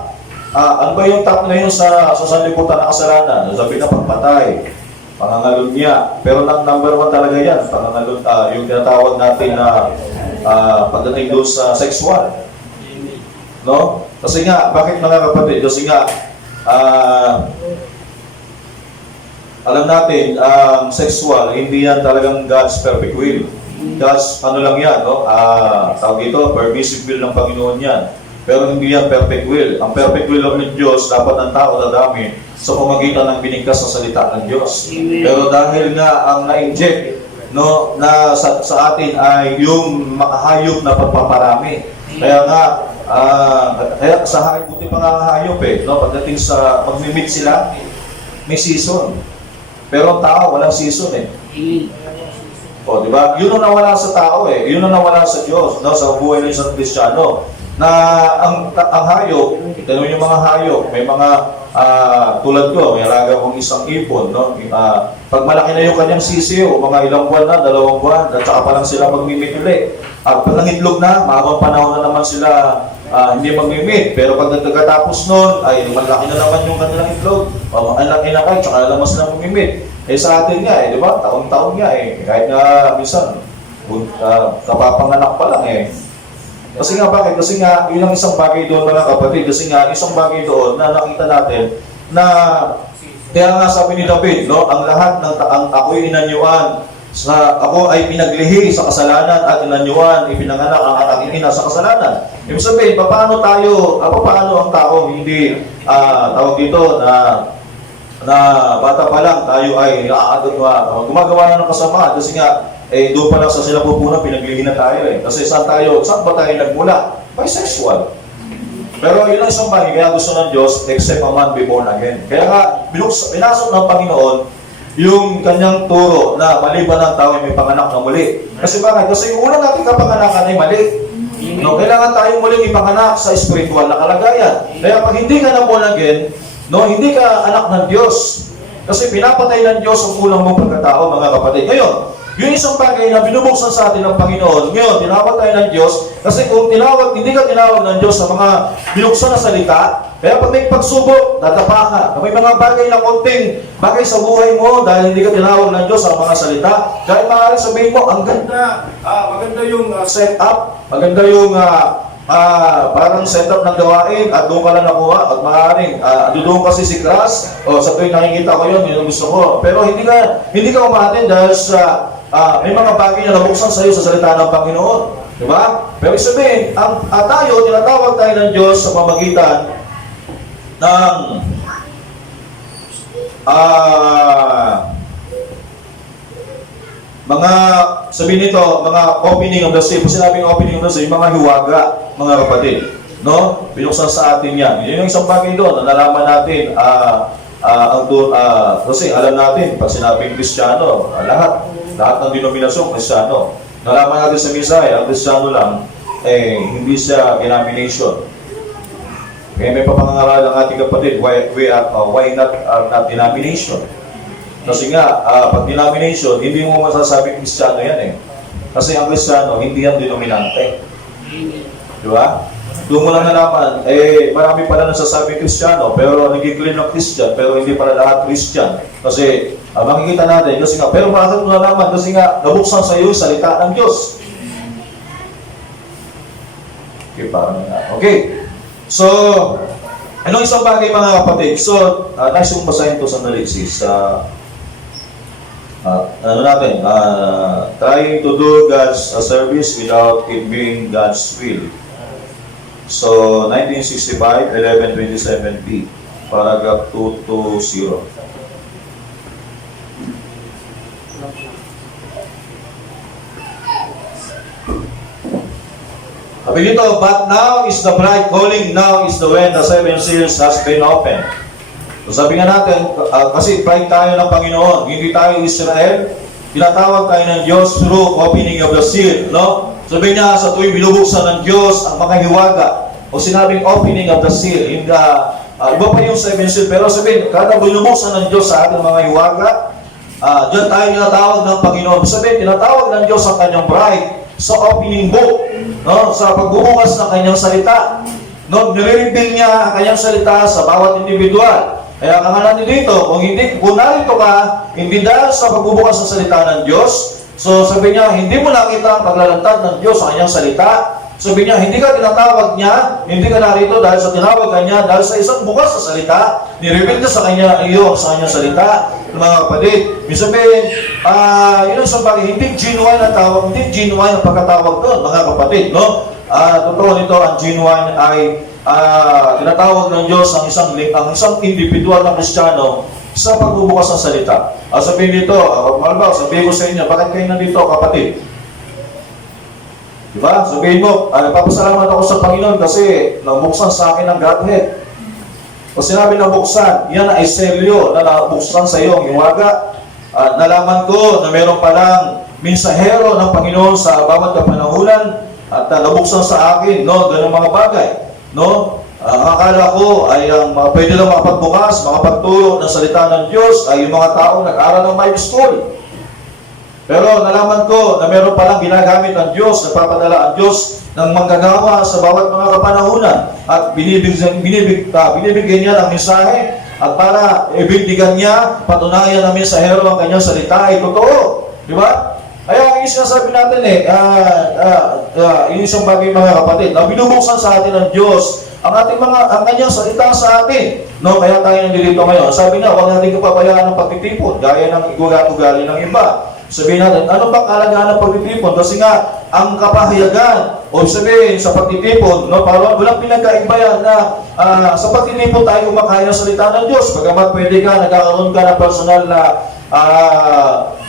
ano ba yung top na yun sa sanlibutan na kasalanan? Sabi na pagpatay, pangangalunya. Pero number 1 talaga yan, pangangalun, yung tinatawag natin na pagdating doon sa sexual. No? Kasi nga, bakit mga kapatid? Kasi nga, alam natin, ang sexual, hindi yan talagang God's perfect will. God's, ano lang yan, no? Tawag dito, permissive will ng Panginoon yan. Pero hindi yan perfect will. Ang perfect will ng Diyos, dapat ng tao dadami sa pamagitan ng binigkas na salita ng Diyos. Pero dahil nga ang na-inject na sa atin ay yung makahayop na pagpaparami. Kaya nga, kaya sa hayop, buti pa nga ang hayop pagdating sa mag-meet sila, may season. Pero ang tao, walang season O, di ba? Yun ang nawala sa tao Yun ang nawala sa Diyos, sa buhay ng isang Kristiyano. na ang hayop, kita nyo yung mga hayop, may mga tulad ko, may alaga kong isang ipon, no? Pag malaki na yung kanyang sisiyo, mga ilang buwan na, 2 buwan, at saka pa lang sila magmimit ulit. At pag nangitlog na, mahabang panahon na naman sila hindi magmimit. Pero pag nagkatapos nun, ay malaki na naman yung kanilang itlog, ang laki na kayo, tsaka naman sila magmimit. Eh sa atin nga, di ba? Taon-taon nga kahit nga minsan, kapapanganak pa lang Kasi nga bakit? Kasi nga, yun ang isang bagay doon mga kapatid. Kasi nga, isang bagay doon na nakita natin na kaya nga sabi ni David, no, ang lahat ng ako'y inanyuan, ako ay pinaglihi sa kasalanan at inanyuan, ipinanganak ang aking ina sa kasalanan. Ibig sabihin, paano ang tao hindi tawag dito na bata pa lang tayo ay gumagawa na ng kasamaan kasi nga doon pa lang sa sila pupunan pinaglihin na tayo kasi saan ba tayo nagmula? Bisexual. Pero yun ang isang bagay, kaya gusto ng Diyos except a man be born again. Kaya nga pinasok ng Panginoon yung kanyang turo na maliban ng tao ay may panganak na muli. Kasi bakit? Kasi yung unang nating kapanganakan ay mali. No, kailangan tayong muling ipanganak sa spiritual na kalagayan. Kaya pag hindi ka na born again, no, hindi ka anak ng Diyos. Kasi pinapatay ng Diyos ang unang mong pagkatao, mga kapatid. Ngayon, yung isang bagay na binubuksan sa atin ng Panginoon, ngayon, tinawag tayo ng Diyos, kasi kung hindi ka tinawag ng Diyos sa mga binuksan na salita, kaya pag may pagsubok, natapa ka. May mga bagay na konting bagay sa buhay mo dahil hindi ka tinawag ng Diyos sa mga salita, dahil maaaring sabihin mo, ang ganda, maganda yung setup, maganda yung parang setup ng gawain at doon ka lang nakuha at maaaring doon kasi si Cras o sa tuwing nakikita ko yun ang gusto ko. Pero hindi ka umatin dahil sa may mga bagay na nabuksan sa iyo sa salita ng Panginoon. Diba? Pero sabihin, tayo, tinatawag tayo ng Diyos sa pamagitan ng mga, sabihin nito, mga opening of the sea. Kung sinabing opening of the sea, mga hiwaga, mga kapatid. No? Binuksan sa atin yan. Yun yung isang bagay doon, na nalaman natin, kasi alam natin, pag sinabing Kristiyano, lahat ng denominasyon, Kristiyano. Nalaman natin sa misa, ang Kristiyano lang, hindi siya denomination. Kaya may papangangaral ng ating kapatid, why not denomination? Kasi nga, pag denomination, hindi mo masasabing Kristiyano yan Kasi ang Kristiyano, hindi yan denominante. Di ba? Doon mo lang nalaman, marami pala nasasabing Kristiyano, pero nag-claim ng Christian, pero hindi pala lahat Christian. Kasi, makikita natin, kasi nga, pero bakit mo nalaman? Kasi nga, nabuksan sa iyo yung salita ng Diyos. Okay, parang okay. So, anong isang bagay mga kapatid? So, nice yung basahin ito sa Nalixis. Trying to do God's service without it being God's will. So, 1965, 1127b, paragraph 220. Sabi dito, but now is the bride calling, now is the when the 7 seals has been opened. So sabi nga natin, kasi bride tayo ng Panginoon, hindi tayo Israel, tinatawag tayo ng Diyos through opening of the seal, no? Sabi niya, sa tuwing binubuksan ng Diyos ang mga hiwaga, o sinabing opening of the seal, iba pa yung 7 seal, pero sabihin, kada binubuksan ng Diyos sa ating mga hiwaga, diyan tayo tinatawag ng Panginoon. Sabihin, tinatawag ng Diyos ang kanyang bride sa opening book, no? Sa pagbubukas ng kanyang salita. No? Nire-reveal niya ang kanyang salita sa bawat individual. Kaya ang natin dito, kung narito ka, hindi dahil sa pagbubukas ng salita ng Diyos, so sabi niya, hindi mo nakita ang paglalantad ng Diyos sa kanyang salita. Sabi niya, hindi ka tinatawag niya, hindi ka narito dahil sa tinawag ka niya, dahil sa isang bukas sa salita, nireveal niya sa kanya sa kanyang salita. Mga kapatid, sabihin, yun ang bagay, hindi genuine ang tawag, hindi genuine ang pagkatawag doon, mga kapatid, no? Totoo nito, ang genuine ay tinatawag ng Diyos ang isang individual na Kristiyano sa pagbubukas ng salita. Sabihin dito, sabihin ko sa inyo, bakit kayo nandito, kapatid? Diba? Sabihin mo, nagpapasalamat ako sa Panginoon kasi nabuksan sa akin ang Godhead. Kung sinabi na buksan, yan ay selyo na nabuksan sa iyo ang hiwaga. Nalaman ko na meron palang minsahero ng Panginoon sa bawat kapanahunan. at nabuksan sa akin, no, ganung mga bagay, no. Ang akala ko ay ang pwede lang makapagbukas, makapagturo ng salita ng Diyos ay yung mga taong nag-aral ng Bible school. Pero nalaman ko na meron palang ginagamit ang Diyos, nagpapadala ang Diyos ng manggagawa sa bawat mga kapanahunan at binibigyan niya ng mensahe at para ibigdigan niya, patunayan ng mensahero ang kanyang salita ay totoo. Di ba? Kaya yung sinasabi natin yung isang bagay mga kapatid, na binubuksan sa atin ng Diyos ang kanyang salita sa atin. No, kaya tayo nandito ngayon. Sabi na, huwag natin kapabayaan ng pagtitipon, gaya ng ugali ng iba. Sabihin natin, ano bang kalagahan ng pagtitipon? Kasi nga, ang kapahayagan, o sabihin sa pagtitipon, no, parang walang pinagkaiba yan na sa pagtitipon tayo kumakain ng salita ng Diyos. Bagamat pwede ka, nagkakaroon ka ng personal na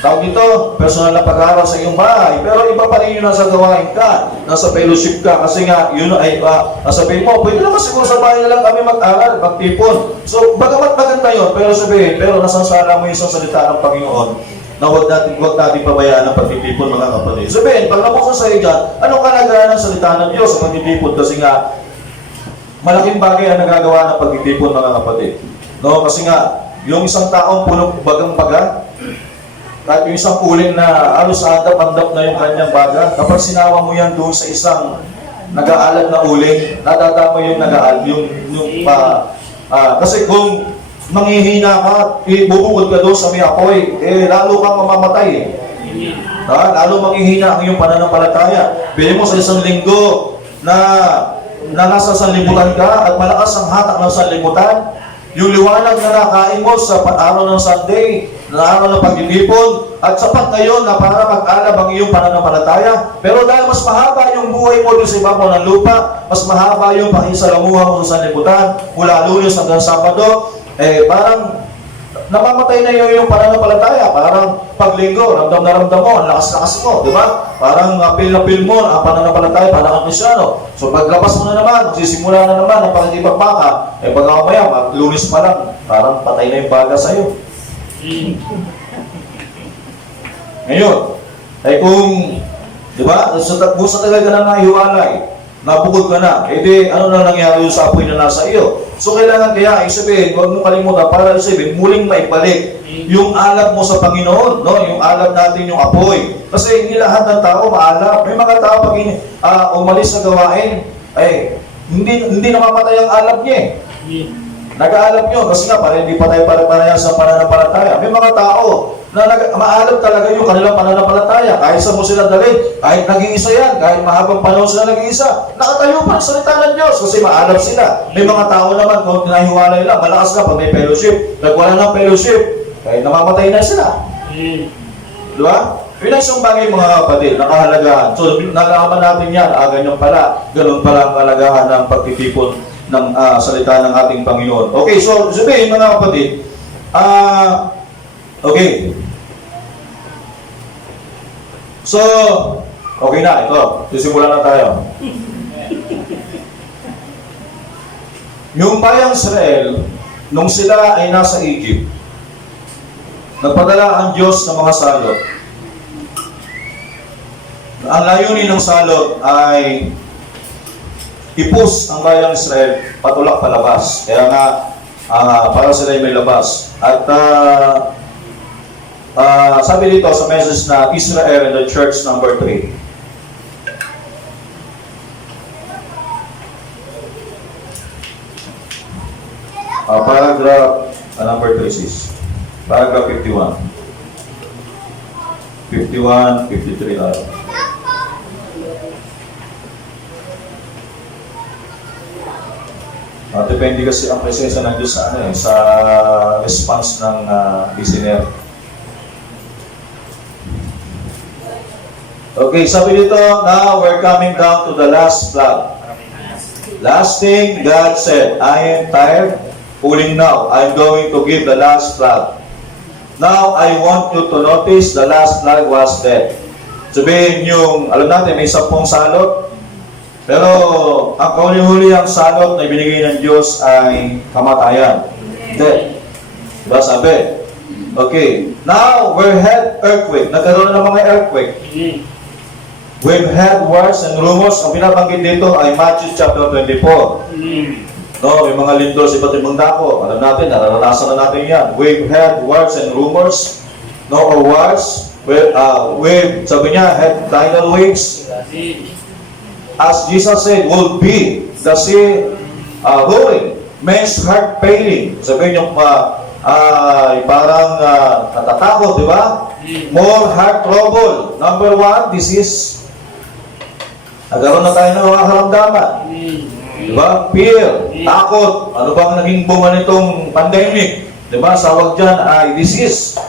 tawag dito, personal na pag-aaral sa iyong bahay. Pero iba pa rin yun nasa gawain ka, nasa fellowship ka. Kasi nga, yun ay, sabihin mo, pwede naman siguro sa bahay na lang kami mag-aral, magtipon. So, bagamat maganda yun, pero sabihin, pero nasansala mo yung isang salita ng Panginoon na huwag natin pabayaan ang pagtitipon, mga kapatid. Sabihin, pag nabuksan sa iyo dyan, anong kalagayan ng salita ng Diyos sa pagtitipon? Kasi nga, malaking bagay ang nagagawa ng pagtitipon, mga kapatid. No? Kasi nga, yung isang taong punong bagang-baga, at yung isang uling na halos andap-andap na yung kanyang baga, kapag sinawa mo yan doon sa isang nag-aalad na uling, nadadama yung nag-aalad, kasi kung manghihina ka, bubukod ka doon sa may apoy, lalo kang mamamatay. Lalo manghihina ang iyong pananampalataya. Bili mo sa isang linggo na nasa sanlibutan ka at malakas ang hatak ng sanlibutan, yung liwanag na nakain mo sa araw ng Sunday, na araw ng pagtitipon, at sapat na yun na para mag-alab ang iyong pananampalataya. Pero dahil mas mahaba yung buhay mo doon sa ibabaw ng lupa, mas mahaba yung pakisalamuha mo sa sanlibutan, mula Lunes hanggang Sabado, parang namamatay na yung pananampalataya. Parang paglinggo, ramdam na ramdam mo, ang lakas-lakas mo, di ba? Parang feel na feel mo ang pananampalataya, parang ang Kristyano. So paglabas mo na naman, magsisimula na naman ang pagkakipagpaka, pagkakamaya, Lunes pa lang, parang patay na yung baga sa'yo. Ngayon, kung, di ba, sa tagal ka na nahiwalay, nabukod ka na, ano na nangyari sa apoy na nasa iyo? So kailangan kaya isabihin, huwag mong kalimutan para isabihin, muling maibalik yung alab mo sa Panginoon, no? Yung alab natin, yung apoy. Kasi hindi lahat ng tao maalab. May mga tao pag umalis na gawain, hindi namamatay ang alab niya. Nag-aalab nyo, kasi nga hindi pa tayo pare-parehas sa pananampalataya. May mga tao na maalab talaga yung kanilang pananampalataya. Kahit saan mo sila dalhin, kahit naging isa yan, kahit mahabang panahon sila naging isa, nakatayo pa ang salita ng Diyos kasi maalab sila. May mga tao naman, kung tinahiwalay lang, malakas ka pag may fellowship. Pag wala ng fellowship, kahit namamatay na sila. Di ba? Yun ang isang bagay, mga kapatid, nakahalagahan. So, nalaman natin yan, ganyan pala. Ganun pala ang kalagahan ng pagtitipon ng salita ng ating Panginoon. Okay, so sabihin mga kapatid, okay. So, okay na, ito. Sisimulan na tayo. Yung bayang Israel, nung sila ay nasa Egypt, nagpadala ang Diyos ng mga salot. Ang layunin ng salot ay ipus ang bayang Israel patulak palabas. Kaya nga, para sila may labas. At sabi dito sa message na Israel and the Church number 3. Paragraph number 3 sis. Paragraph 51. 51, 53 tayo. Depende kasi ang presensya ng Diyos sa response ng listener. Okay, sabi dito, now we're coming down to the last flag. Last thing God said, I am tired, pulling now. I'm going to give the last flag. Now, I want you to notice the last flag was death. Sabihin yung, alam natin, may 10 salot. Pero, ang kauli-huli ang salot na ibinigay ng Diyos ay kamatayan. Death. Diba sabi? Okay. Now, we had earthquake. Nagkaroon ng mga earthquake. We've had wars and rumors. Ang binabanggit dito ay Matthew chapter 24. No, may mga lindol sa iba't ibang dako. Alam natin, nararanasan na natin yan. We've had wars and rumors. No, or wars. We've, sabi niya, had tidal waves. As Jesus said, will be the sea rolling. Men's heart failing. Sabi niyo, parang natatakot, di ba? More heart trouble. Number one, disease. Nagkaroon na tayo ng mga karamdaman. Diba? Fear, takot. Ano bang naging bunga nitong pandemic? Diba? Sawag dyan ay disease.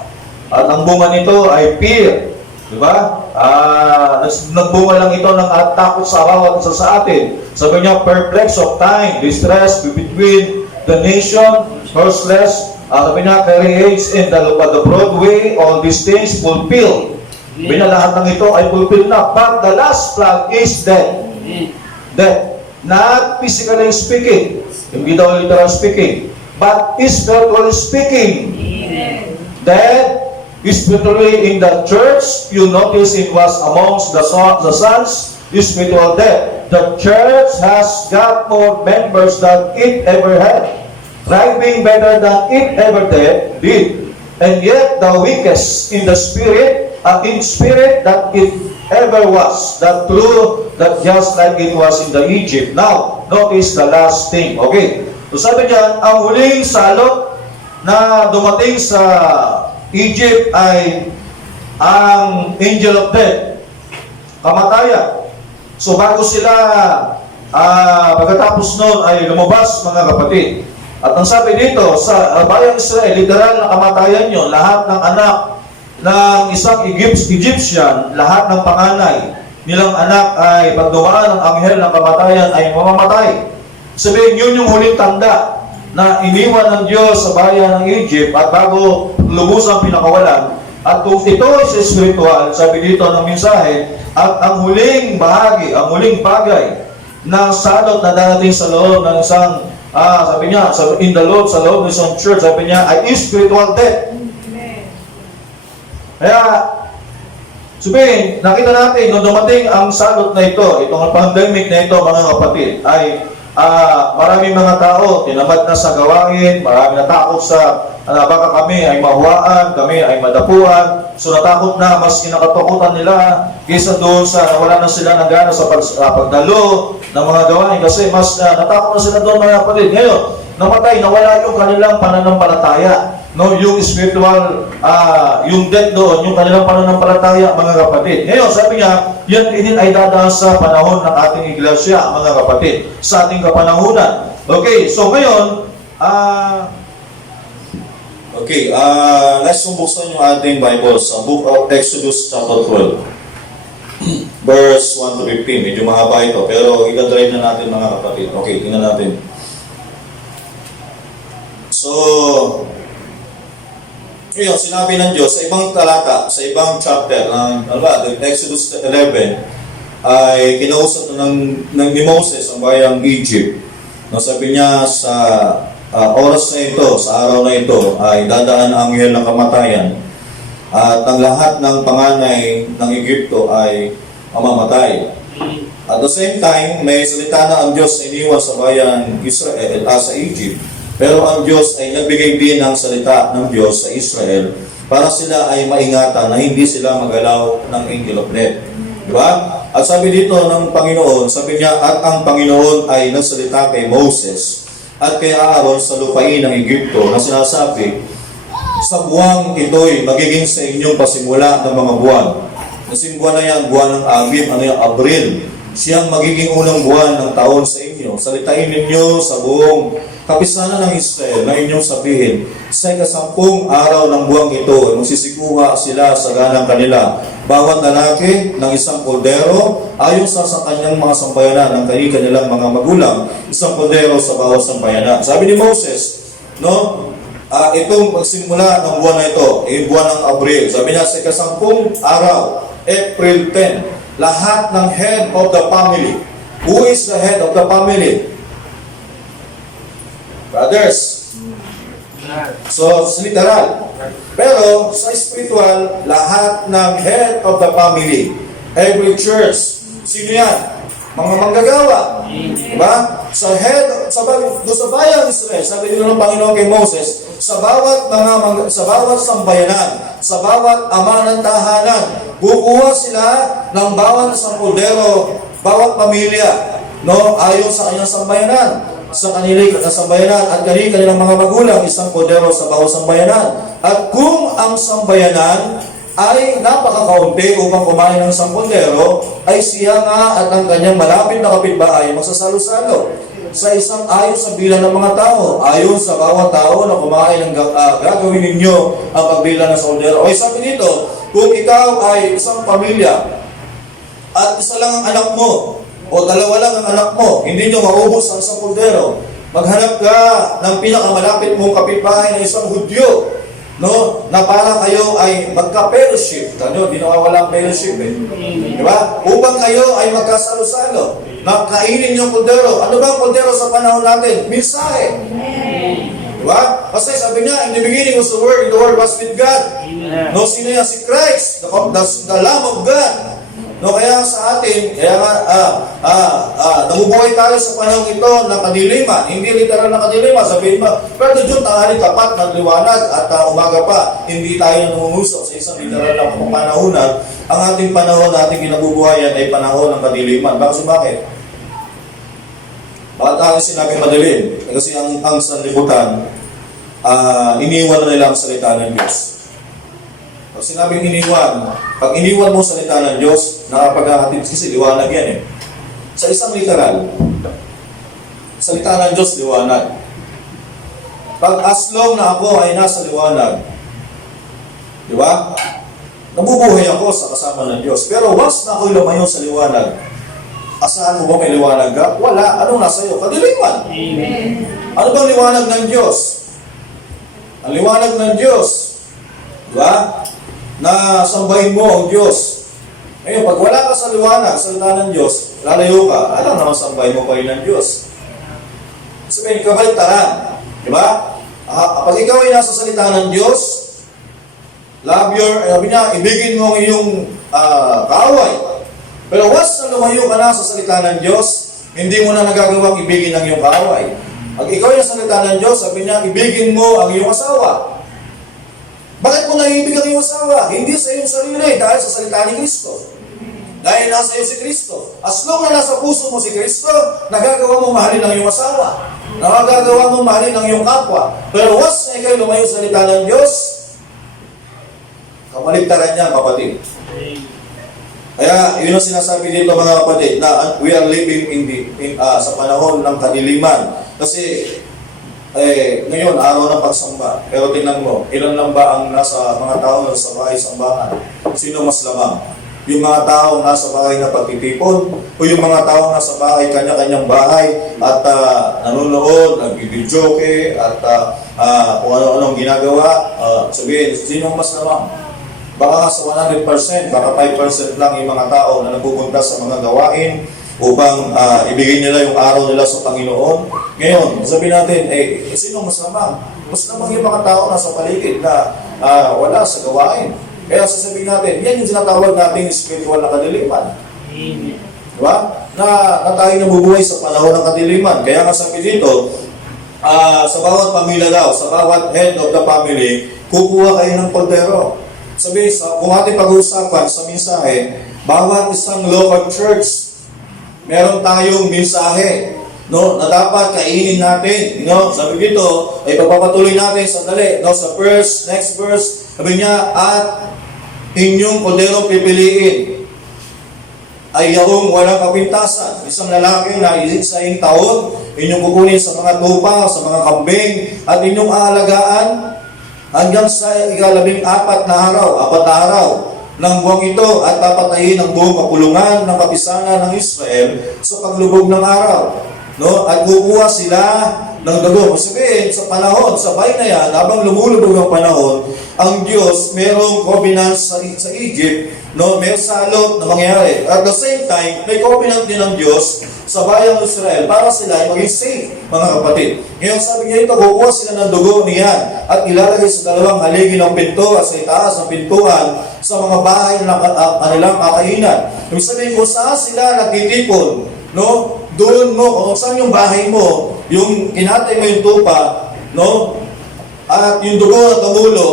At ang bunga nito ay fear. Diba? Nagbunga lang ito ng takot sa bawat isa sa atin. Sabi niya, perplex of time, distress between the nation, horseless. Sabi niya, carriage in the broad way, all these things fulfilled. Lahat ng ito ay fulfilled na. But the last plague is death. Death. Not physically speaking, hindi daw literal speaking, but spiritually speaking. That spiritually in the church, you notice it was amongst the sons, spiritual death. The church has got more members than it ever had, thriving better than it ever did, and yet the weakest in the spirit, that it ever was, that true, that just like it was in the Egypt. Now, notice the last thing. Okay. So sabi niyan, ang huling salot na dumating sa Egypt ay ang angel of death, kamatayan. So bago sila, pagkatapos noon ay lumabas, mga kapatid. At ang sabi dito, sa bayang Israel, literal na kamatayan yun, lahat ng anak ng isang Egyptian, lahat ng panganay nilang anak ay pag dumaan ang anghel ng kamatayan ay mamamatay. Sabihin, yun yung huling tanda na iniwan ng Diyos sa bayan ng Egypt at bago lubusang pinakawalan. At kung ito ay sa spiritual, sabi dito ng mensahe, at ang huling bahagi, ang huling bagay ng salot na darating sa loob ng isang, sabi niya, in the Lord, sa loob ng isang church, sabi niya, ay spiritual death. Kaya, sabihin, nakita natin, nung dumating ang salot na ito, itong pandemic na ito, mga kapatid, ay maraming mga tao, tinamad na sa gawain, maraming natakot sa, baka kami ay mahuwaan, kami ay madapuan, so natakot na, mas kinakatakutan nila, kaysa doon sa, wala na sila ng gana sa pagdalo ng mga gawain, kasi mas natakot na sila doon, mga kapatid. Ngayon, namatay, nawala yung kanilang pananampalataya. No, yung spiritual, yung death doon, yung kanilang pananampalataya, mga kapatid. Ngayon, sabi niya, yan din ay dadaan sa panahon ng ating iglesia, mga kapatid, sa ating kapanahunan. Okay, so ngayon, let's buksan yung ating Bible sa Book of Exodus chapter 12. Verse 1 to 15. Medyo mahaba ito, pero i-drive na natin, mga kapatid. Okay, tingnan natin. So, ngayon, sinabi ng Diyos sa ibang talata, sa ibang chapter ng Exodus 11, ay kinausap ni Moses ang bayang Egypt. Sabi niya sa oras na ito, sa araw na ito, ay dadaan ang anghel ng kamatayan at ang lahat ng panganay ng Egypto ay mamamatay. At the same time, may salita na ang Diyos na iniwan sa bayang Israel, sa Egypt. Pero ang Diyos ay nagbigay din ng salita ng Diyos sa Israel para sila ay maingatan na hindi sila magalaw ng angel of death. Diba? At sabi dito ng Panginoon, sabi niya, at ang Panginoon ay nagsalita kay Moses at kay Aaron sa lupain ng Egypto na sinasabi, sa buwang ito'y magiging sa inyong pasimula ng mga buwan. Kasing buwan na yan, buwan ng Abib, Abril. Siyang magiging unang buwan ng taon sa inyo. Salitain ninyo sa buong kapisanan ng Israel na inyong sabihin, sa ika-10 araw ng buwang ito, magsisikuha sila sa ganang kanila. Bawat lalaki ng isang poldero, ayon sa kanyang mga sambayanan ng kanilang mga magulang, isang poldero sa bawat sambayanan. Sabi ni Moses, itong pagsimula ng buwan na ito, yung buwan ng Abril, sabi niya, sa ika-10 araw, April 10, lahat ng head of the family. Who is the head of the family? Brothers. So, sa literal. Pero, sa spiritual, lahat ng head of the family. Every church. Sino yan? Mga manggagawa. Diba? Sa bayan ng Israel, sabi dito ng Panginoon kay Moses, sa bawat sambayanan, sa bawat ama ng tahanan, kukuha sila ng bawat isang kordero, bawat pamilya, no, ayon sa kanyang sambayanan, sa kanilang sambayanan, at kanilang mga magulang, isang kordero sa bawat sambayanan. At kung ang sambayanan ay napakakaunti upang kumain ng isang kordero, ay siya nga at ang kanyang malapit na kapitbahay magsasalo-salo sa isang ayon sa bilang ng mga tao, ayon sa bawat tao na kumain ng gagawin ninyo ang pagbilang ng kordero. Okay, sabi dito, kung ikaw ay isang pamilya at isa lang ang anak mo o dalawa lang ang anak mo, hindi nyo maubos ang isang kordero, maghanap ka ng pinakamalapit mong kapitbahay ng isang Hudyo, no, na para kayo ay magka-fellowship. Di nawawala ang fellowship Diba? Upang kayo ay magkasalo-salo. Kainin yung kordero. Ano ba ang kordero sa panahon natin? Mensahe. Diba? Kasi sabi niya, in the beginning was the Word, and the Word was with God. No, sino yan? Si Christ, the Lamb of God. No, kaya sa atin, nabubuhay tayo sa panahon ito ng kadiliman. Hindi literal na kadiliman, sabihin mo, pero dyan tanghali tapat, nagliwanag, at umaga pa, hindi tayo namumuso sa isang literal na panahonan. Ang ating panahon, ating kinabubuhayan ay panahon ng kadiliman. Bakit? Bakit ang sinabi madilim? Kasi ang sanlibutan, iniwan na nila ang salita ng Diyos. Pag sinabing pag iniwan mo salita ng Diyos, nakapaghahatid kasi liwanag yan Sa isang literal, salita ng Diyos, liwanag. Pag as long na ako ay nasa liwanag, di ba? Nabubuhay ako sa kasama ng Diyos. Pero once na ako'y lumayo sa liwanag, asahan mo ba may liwanag ka? Wala. Anong nasa iyo? Kadiliman. Amen. Ano bang liwanag ng Diyos? Ang liwanag ng Diyos, di ba? Na sambahin mo ang Diyos. Ngayon, pag wala ka sa liwanag, salita ng Diyos, lalayo ka, alam naman sambahin mo pa rin ng Diyos. Sabihin, kabaliktaran. Di ba? Pag ikaw ay nasa salita ng Diyos, sabi niya, ibigin mo ang iyong kaaway. Pero once na lumayo ka na sa salita ng Diyos, hindi mo na nagagawang ibigin ang iyong kaaway. Pag ikaw ay nasa salita ng Diyos, sabi niya, ibigin mo ang iyong asawa. Bakit mo naiibig ang iyong asawa? Hindi sa iyong sarili, dahil sa salita ni Kristo. Dahil nasa iyo si Kristo. As long na nasa puso mo si Kristo, nagagawa mo mahalin ang iyong asawa. Nagagawa mo mahalin ang iyong kapwa. Pero once na ikaw lumayo sa salita ng Diyos, kamaligtaran niya, kapatid. Kaya, yun ang sinasabi dito mga kapatid, na we are living sa panahon ng kadiliman. Kasi, ngayon, araw ng pagsamba. Pero tingnan mo, ilan lang ba ang nasa mga tao na sa bahay sambahan? Sino mas lamang? Yung mga tao nasa bahay na pagtitipon? O yung mga tao nasa bahay, kanya-kanyang bahay, at nanonood, nagbibidyoke, at kung ano-anong ginagawa? Sabihin, sino mas lamang? Baka sa 100%, baka 5% lang yung mga tao na napupunta sa mga gawain upang ibigay nila yung araw nila sa Panginoon. Ngayon, sabihin natin, sino mas lamang? Mas lamang yung mga tao nasa paligid na wala sa gawain. Kaya sasabihin natin, yan yung sinatawag nating spiritual na kadiliman. Diba? Na tayo nabubuhay sa panahon ng kadiliman. Kaya nga sabi dito, sa bawat pamilya daw, sa bawat head of the family, kukuha kayo ng kordero. Sabi, kung ating pag-uusapan sa mensahe, bawat isang local church, meron tayong mensahe, no, na dapat kainin natin, no. Sabi dito, ay pagpapatuloy natin sandali, no, sa next verse, sabi niya, at inyong kordero pipiliin ay yaong walang kapintasan, isang lalaki na isaing taon, inyong kukunin sa mga tupa, sa mga kambing, at inyong aalagaan hanggang sa 14 na araw ng buwang ito, at papatayin ang buong kapulungan ng kapisanan ng Israel sa paglubog ng araw. No? At kukuha sila ng dugo. Sabihin, sa panahon, sabay na yan, habang lumulubog ang panahon, ang Diyos merong covenant sa Egypt, no, may salot na mangyayari. At the same time, may covenant din ng Diyos sa bayang Israel para sila ay maging safe, mga kapatid. Ngayon sabi niya ito, kukuha sila ng dugo niyan at ilalagay sa dalawang haligi ng pinto at sa itaas ng pintuan sa mga bahay na kanilang kakainan. Ibig sabihin, kung saan sila nagtitipon, no, doon mo, kung saan yung bahay mo, yung kinatay mo yung tupa, no, at yung dugo na tumulo,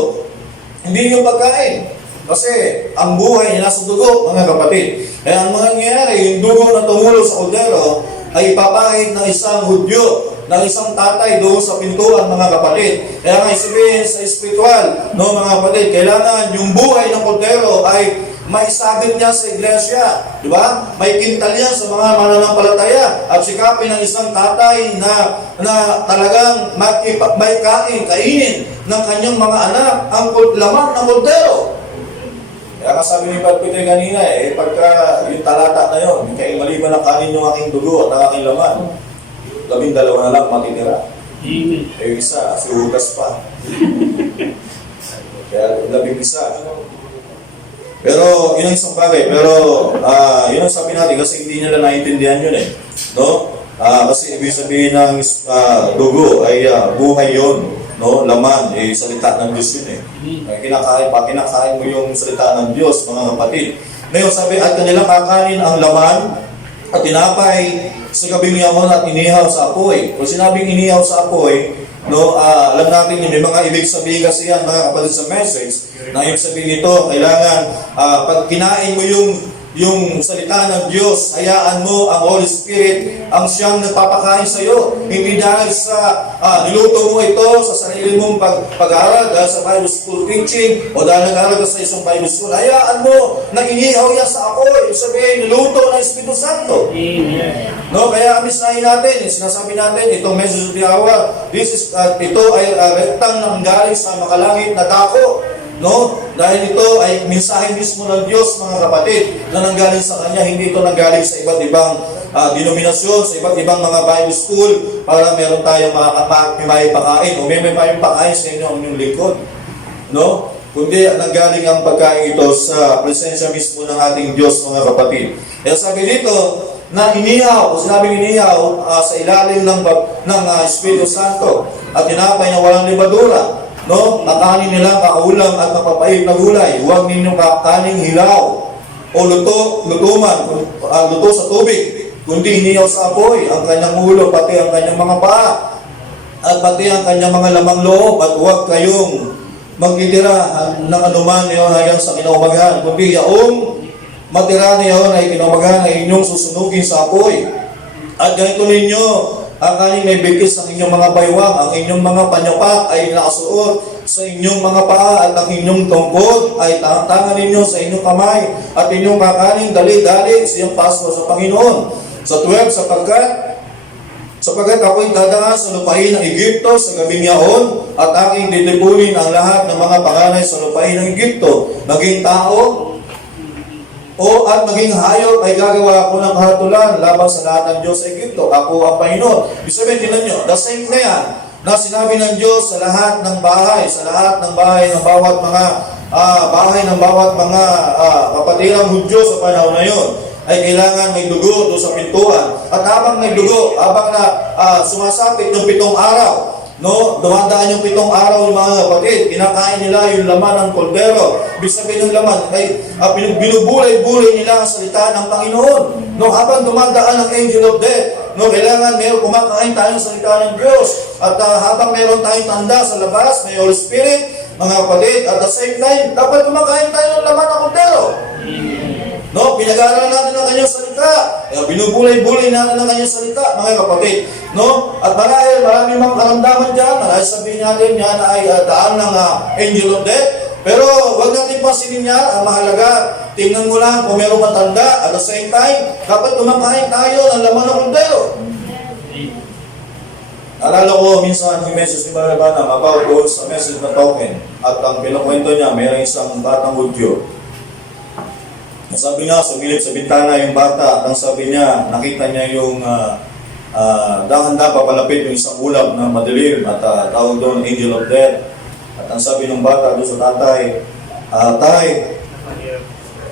hindi yung pagkain. Kasi ang buhay ay nasa dugo, mga kapatid. Kaya ang mangyayari, yung dugo na tumulo sa kaldero ay ipapahid ng isang Hudyo, ng isang tatay doon sa pintuan, mga kapatid. Kaya nga sabihin sa espiritual, no, mga kapatid, kailangan yung buhay ng kaldero ay maisagit niya sa iglesia. Di ba? May kintal yan sa mga mananampalataya at sikapin ng isang tatay na talagang may kainin ng kanyang mga anak ang laman ng kaldero. Kaya sabi ni Pat Peter kanina, pagka yung talata na yun, kaya maliban ang kanin yung aking dugo at ang aking laman, 12 na lang matitira. Yung isa, si Judas pa. Kaya 11. Pero yun ang isang bagay. Pero yun ang sabi natin kasi hindi nila naiintindihan yun no? Kasi ibig sabihin ng dugo ay buhay yun. No, laman, salita ng Diyos yun kinakain mo yung salita ng Diyos, mga kapatid. Ngayon sabi, at kanilang kakanin ang laman at tinapay sa gabing yamon at inihaw sa apoy. Kung sinabing inihaw sa apoy, no, alam natin yun, may mga ibig sabihin kasi yan, mga kapatid, sa message, na ibig sabihin ito, kailangan, pag kinain mo yung salita ng Diyos, hayaan mo ang Holy Spirit ang siyang nagpapakain sa iyo. Hindi dahil sa niluto mo ito sa sarili mong pag-aaral, dahil sa Bible School teaching, o dahil nag-aaral ka sa isang Bible School, hayaan mo na inihaw yan sa apoy. Sabihin, niluto ng Espiritu Santo. Amen. No, kaya amisahin natin, sinasabi natin, itong message of the hour, ito ay rektang nanggaling sa makalangit na dako. No? Dahil ito ay mensahe mismo ng Diyos, mga kapatid, na nanggaling sa Kanya, hindi ito nanggaling sa iba't ibang denominasyon, sa iba't ibang mga Bible school, para meron tayong may pakain, o may pakain sa inyo ang inyong lingkod. No? Kundi nanggaling ang pagkain ito sa presensya mismo ng ating Diyos, mga kapatid. Kaya sabi dito, na inihaw, o sinabing inihaw, sa ilalim ng Espiritu Santo, at tinapay na walang libadura. No, kakanin nila kaulam at mapapait na gulay. Huwag ninyong kakaning hilaw o luto sa tubig, kundi inihaw sa apoy ang kanyang ulo, pati ang kanyang mga paa, at pati ang kanyang mga lamang loob. At huwag kayong magtitira ng anuman niyon hanggang sa kinaumagahan, kundi yaong matira niyon ay kinaumagahan ay inyong susunugin sa apoy. At ganito ninyo, ang kanin may bigkis ang inyong mga baywang, ang inyong mga panyapak ay nakasuot sa inyong mga paa, at ang inyong tungkod ay tangan ninyo sa inyong kamay, at inyong kakanin dali-dali sa iyong Pasko sa Panginoon. Sa 12, sapagkat ako'y dadangan sa lupain ng Egypto sa gabing yaon, at aking dilipunin ang lahat ng mga panganay sa lupain ng Egypto, maging tao, at maging hayop ay gagawa ko ng kahatulan laban sa lahat ng Diyos sa Egypto. Ako ang Panginoon. Ibig sabihin, tingnan nyo, the same na yan, na sinabi ng Diyos sa lahat ng bahay, ng bawat mga kapatirang Hudyo sa panahon na yun, ay kailangan may dugo doon sa pintuan. At habang may dugo, habang sumasapit ng 7 araw, no, dumadaan yung 7 araw yung mga kapatid, kinakain nila yung laman ng kaldero. Ibig sabihin ng laman, ay binubulay-bulay nila ang salita ng Panginoon. No, habang dumadaan ang angel of death, no, kailangan meron kumakain tayo ng salita ng Diyos. At habang meron tayong tanda sa labas, may Holy Spirit, mga kapatid, at the same time, dapat kumakain tayo ng laman ng kaldero. No, pinag-aaralan natin ang kanyang salita. Binubulay-bulay natin ang kanyang salita, mga kapatid. No? At marami mga karamdaman dyan. Marahil sabihin natin yan ay daan ng angel of death. Pero huwag natin pasinin yan. Ang mahalaga, tingnan mo lang kung meron matanda. At the same time, dapat kumakain tayo ng laman ng kaldero. Alala ko minsan yung message ni Marabana about doon sa message na token. At ang pinakwento niya, mayroong isang batang Hudyo. Sabi niya, sumilip sa bintana yung bata, at ang sabi niya, nakita niya yung dahan-dahan papalapit yung isang ulap na madilim at tawag doon angel of death. At ang sabi ng bata doon sa tatay, tay,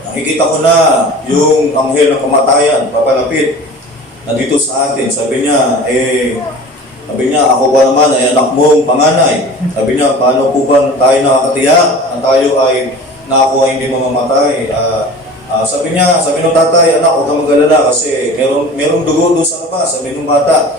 nakikita ko na yung anghel ng kamatayan papalapit na dito sa atin. Sabi niya, ako ba naman ay anak mong panganay? Sabi niya, paano po ba tayo nakakatiyak na tayo ay na ako ay hindi mamamatay? Sabi ng tatay, anak, huwag kang mag-alala kasi merong dugo doon sa labas. Sabi ng bata,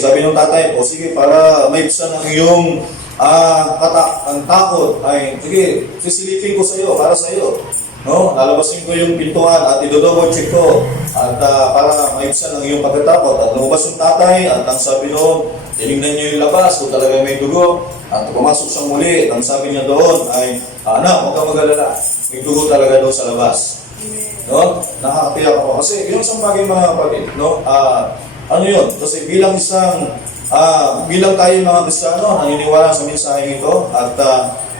sabi ng tatay, sige, para maibsan ang iyong ang takot, ay sige, sisilipin ko sa iyo, para sa iyo. No? Lalabasin ko yung pintuan at idodouble check ko at para maibsan ang iyong pagkatakot. At lumabas yung tatay at ang sabi noon, tinignan niyo yung labas kung talaga may dugo at pumasok siya muli. Ang sabi niya doon ay, anak, huwag kang mag-alala, may dugo talaga doon sa labas. No? Nakakatiyak ako. Kasi yung isang bagay mga kapatid, no? Ano yun? Kasi bilang tayo mga Kristiyano, naniniwala sa mensaheng ito at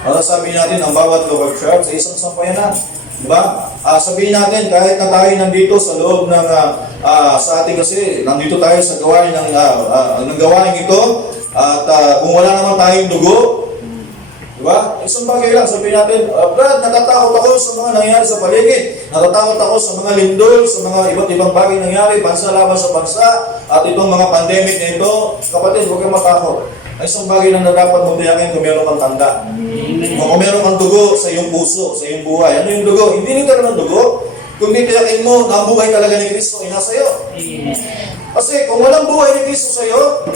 masasabi natin ang bawat local church ay isang sampayanan. Diba? Sabihin natin, kahit na tayo nandito sa loob ng, sa ating kasi, nandito tayo sa gawain ng gawain ito, at kung wala naman tayong dugo, diba? Isang bagay lang, sabihin natin, Brad, natatakot ako sa mga nangyari sa paligid, natatakot ako sa mga lindol, sa mga iba't ibang bagay nangyari, bansa laban sa bansa, at itong mga pandemic na ito, kapatid, huwag kang matakot. Ay isang bagay lang na dapat mong tiyakin kung meron kang tanda. O kung meron kang dugo sa iyong puso, sa iyong buhay. Ano yung dugo? Hindi nagkaroon ng dugo. Kung tiyakin mo na ang buhay talaga ni Kristo ay nasa iyo. Kasi kung walang buhay ni Kristo sa iyo,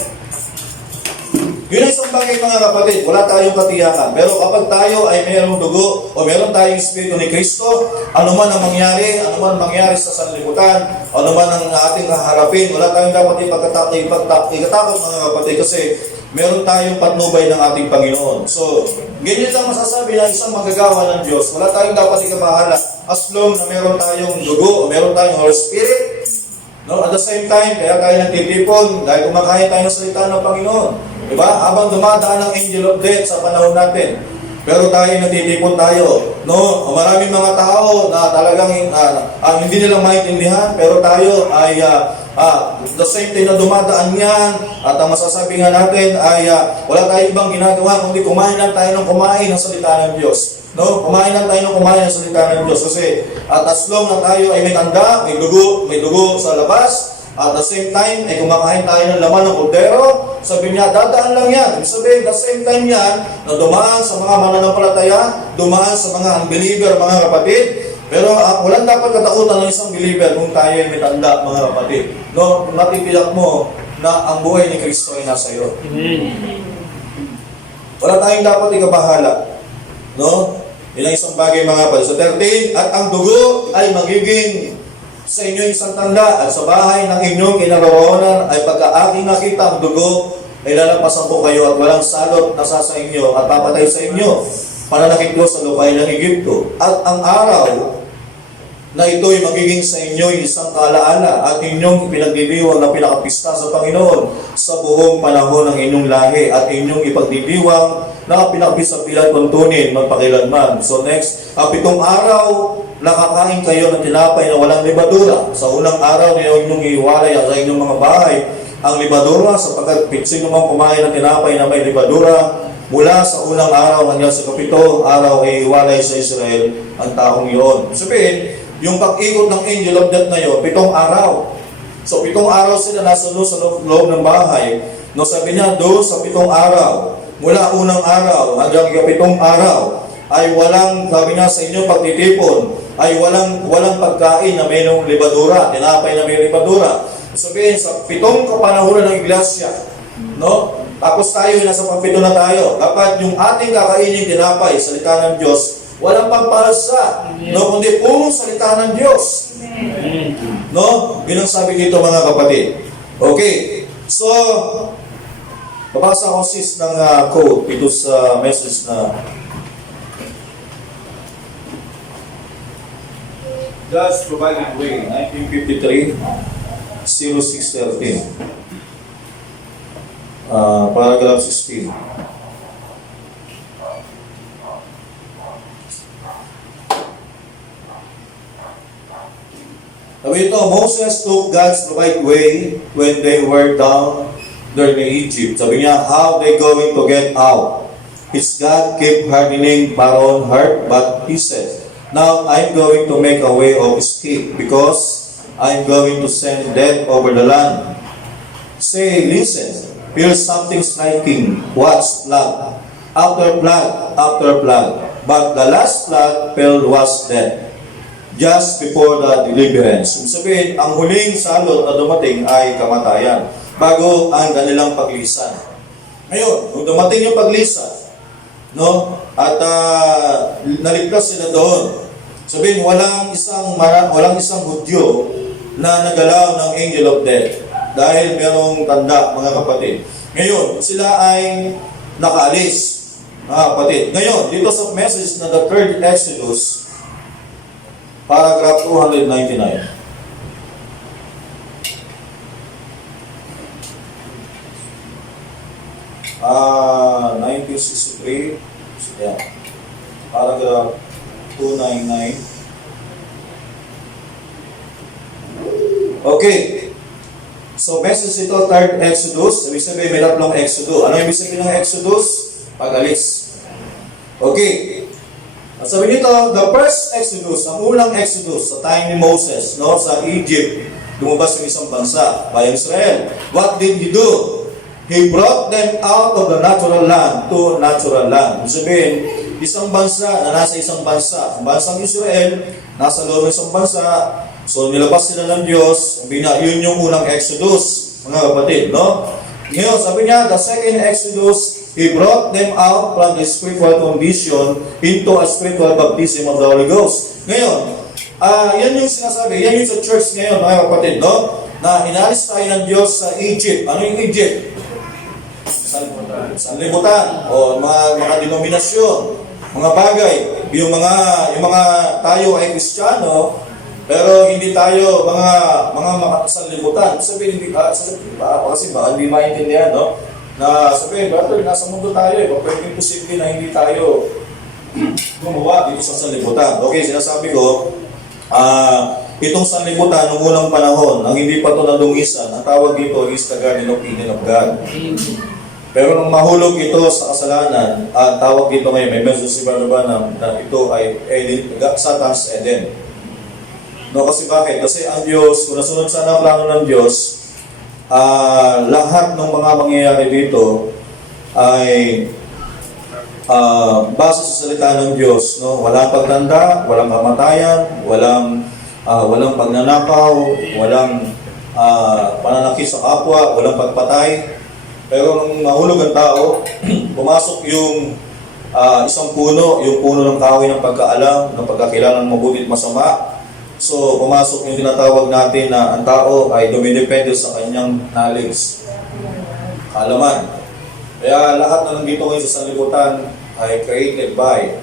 yun ang isang bagay mga kapatid, wala tayong katiyakan. Pero kapag tayo ay mayroong dugo o meron tayong Espiritu ni Kristo, ano man ang mangyari sa sanlibutan, ano man ang ating haharapin, wala tayong dapat ipagkatakot mga kapatid kasi meron tayong patnubay ng ating Panginoon. So, ganyan lang masasabi ng isang magagawa ng Diyos. Wala tayong dapat ikabahala as long na meron tayong dugo o meron tayong Holy Spirit. No? At the same time, kaya tayo nagtitipon dahil kumakain tayo ng salita ng Panginoon. Diba? Habang dumadaan ang angel of death sa panahon natin. Pero tayo natitipon tayo. No? Maraming mga tao na talagang hindi nila maintindihan, pero tayo ay the same time na dumadaan yan at ang masasabi nga natin ay wala tayong ibang ginagawa kundi kumain lang tayo ng kumain ng salita ng Diyos. No? Kumain lang tayo ng kumain ng salita ng Diyos kasi at as long na tayo ay may tanda, may dugo sa labas, at the same time ay kumakain tayo ng laman ng kordero, sabi niya, dadaan lang yan. Ibig sabihin, the same time yan na dumaan sa mga mananampalataya, dumaan sa mga unbeliever, mga kapatid. Pero walang dapat katakutan ng isang believer kung tayo ay may tanda, mga kapatid. No, matitiyak mo na ang buhay ni Kristo ay nasa iyo. Wala tayong dapat ikabahala. No? Yun ang isang bagay mga kapatid. So 13, at ang dugo ay magiging sa inyo isang tanda at sa bahay ng inyong kinaroroonan ay pagka aking nakita ang dugo ay lalampasan ko kayo at walang salot na sa inyo at papatay sa inyo. Pananakit ko sa lupain ng Egypto. At ang araw na ito'y magiging sa inyo isang kaalaala at inyong pinagdidiwang na pinakapista sa Panginoon sa buong panahon ng inyong lahi at inyong ipagdidiwang na pinakapisapilan tuntunin magpakilanman. So next, 7 araw nakakain kayo ng tinapay na walang libadura. Sa unang araw na inyong iwalay sa inyong mga bahay ang libadura sapagkat sino mang kumain ng tinapay na may libadura mula sa unang araw hanggang sa 7 araw ay iwalay sa Israel ang taong iyon. Sabihin, yung pag-ikot ng angel of death na yun, 7 araw. So 7 araw sila nasa loob ng bahay. No, sabi niya, doon sa 7 araw, mula unang araw hanggang 7 araw, ay walang, sabi niya sa inyo, pagtitipon, ay walang pagkain na may libadura, tinapay na may libadura. Sabihin, sa 7 kapanahunan ng iglesia, no? Tapos tayo, nasa pang-7 na tayo. Dapat yung ating kakainin tinapay, salita ng Diyos, walang pagpalsa, no? Kundi purong salita ng Diyos. No? Yun ang sabi dito mga kapatid. Okay. So, babasa ko sis ng quote ito sa message na God's Provided Way, 1953, 0613. Paragraph 16. Sabi ito, Moses took God's right way when they were down there in Egypt. Sabi niya, how they going to get out? His God kept hardening Pharaoh's heart, but he said, now I'm going to make a way of escape because I'm going to send death over the land. Say, listen, here's something striking. Watch, plague after plague after plague. But the last plague fell was death. Just before the deliverance. Ibig sabihin, ang huling salot na dumating ay kamatayan bago ang kanilang paglisan. Ngayon, nung dumating yung paglisan, no? At naligtas sila doon. Sabihin, walang isang Hudyo na nagalaw ng angel of death dahil merong tanda, mga kapatid. Ngayon, sila ay nakaalis, mga kapatid. Ngayon, dito sa message na the third Exodus, paragraph 299. 1963. Yeah. Paragraph 299. Okay. So, message ito, third Exodus. Ibig sabihin, may tatlong Exodus. Ano ibig sabihin ng Exodus? Pag-alis. Okay. At sabi nito, the first Exodus, ang unang Exodus sa time ni Moses, no, sa Egypt, lumabas yung isang bansa, bayang Israel. What did he do? He brought them out of the natural land to natural land. Ibig sabihin, isang bansa na nasa isang bansa. Ang bansang Israel, nasa loob ng isang bansa. So, nilabas sila ng Diyos. Sabi na, yun yung unang Exodus, mga kapatid, no? Ngayon, sabi niya, the second Exodus, He brought them out from the spiritual condition into a spiritual baptism of the Holy Ghost. Ngayon, yan yung sinasabi, yan yung sa church ngayon, mga kapatid, no? Na inalis tayo ng Diyos sa Egypt. Ano yung Egypt? Sanlibutan o mga denominasyon, mga bagay, yung mga tayo ay Kristiyano, pero hindi tayo mga sanlibutan. Sabihin, kasi hindi maintindihan, no? Na sabihin, brother, nasa mundo tayo eh. Pwede posible na hindi tayo gumawa dito sa sanlibutan. Okay, sinasabi ko, itong sanlibutan noong unang panahon, ang hindi pa ito nadungisan, ang tawag dito is the Garden of Eden of God. Pero nung mahulog ito sa kasalanan, ang tawag dito ngayon, may message si Barnabas na ito ay Eden, Satan's Eden. No, kasi bakit? Kasi ang Diyos, kung nasunod sana ang plano ng Diyos, lahat ng mga mangyayari dito ay base sa salita ng Diyos, no? Walang pagtanda, walang kamatayan, walang pagnanakaw, walang pananakit sa kapwa, walang pagpatay. Pero nung mahulog ang tao, pumasok yung isang puno, yung puno ng kahoy ng pagkaalam, ng pagkakilala ng mabuti at masama. So, pumasok yung tinatawag natin na ang tao ay dumidepende sa kanyang knowledge, kaalaman. Kaya lahat na nandito ngayon sa sanlibutan ay created by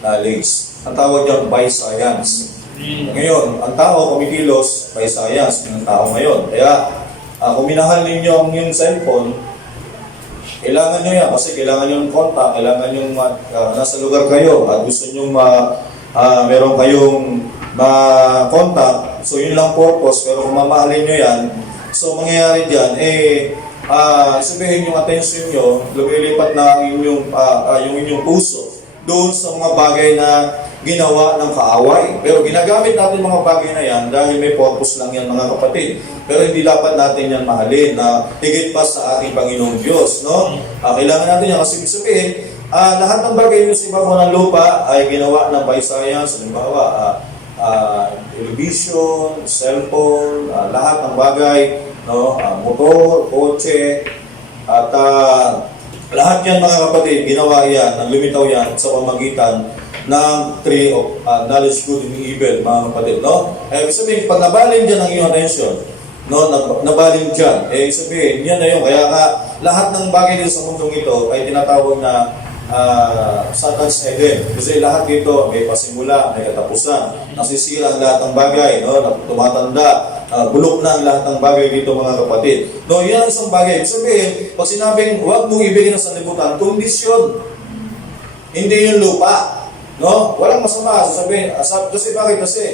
knowledge. Ang tawag dyan by science. Ngayon, ang tao kumikilos by science ng tao ngayon. Kaya, kung minahal ninyo ang yung cellphone, kailangan nyo yan kasi kailangan nyo ng contact, kailangan nyo nasa lugar kayo at gusto nyo meron kayong ma-contact, so yun lang purpose, pero kung mamahalin nyo yan, so mangyayari dyan, sabihin yung attention nyo, lumilipat na yung inyong puso doon sa mga bagay na ginawa ng kaaway. Pero ginagamit natin mga bagay na yan dahil may purpose lang yan, mga kapatid. Pero hindi dapat natin yan mahalin na higit pa sa ating Panginoong Diyos, no? Kailangan natin yan kasi sabihin, lahat ng bagay nyo sa ibabaw ng lupa ay ginawa ng by science, halimbawa, television, cellphone, lahat ng bagay, no, motor, kotse, at lahat yan, mga kapatid, ginawa yan, lumitaw yan sa pamagitan ng tree of knowledge, good and evil, mga kapatid, no? Ibig sabihin, pag nabalin dyan ang iyong attention, no, nabalin dyan, sabihin, yan na yun. Kaya nga, lahat ng bagay dito sa mundong ito ay tinatawag na Satan's Eden. Kasi lahat dito may pasimula, may katapusan. Nasisira ang lahat ng bagay, no? Tumatanda, bulok na ang lahat ng bagay dito, mga kapatid. No, yan ang isang bagay. Sabihin, pag sinabing huwag mong ibigin ng sanlibutan, kondisyon. Hindi yung lupa. No? Walang masama. Sasabihin, kasi bakit? Kasi,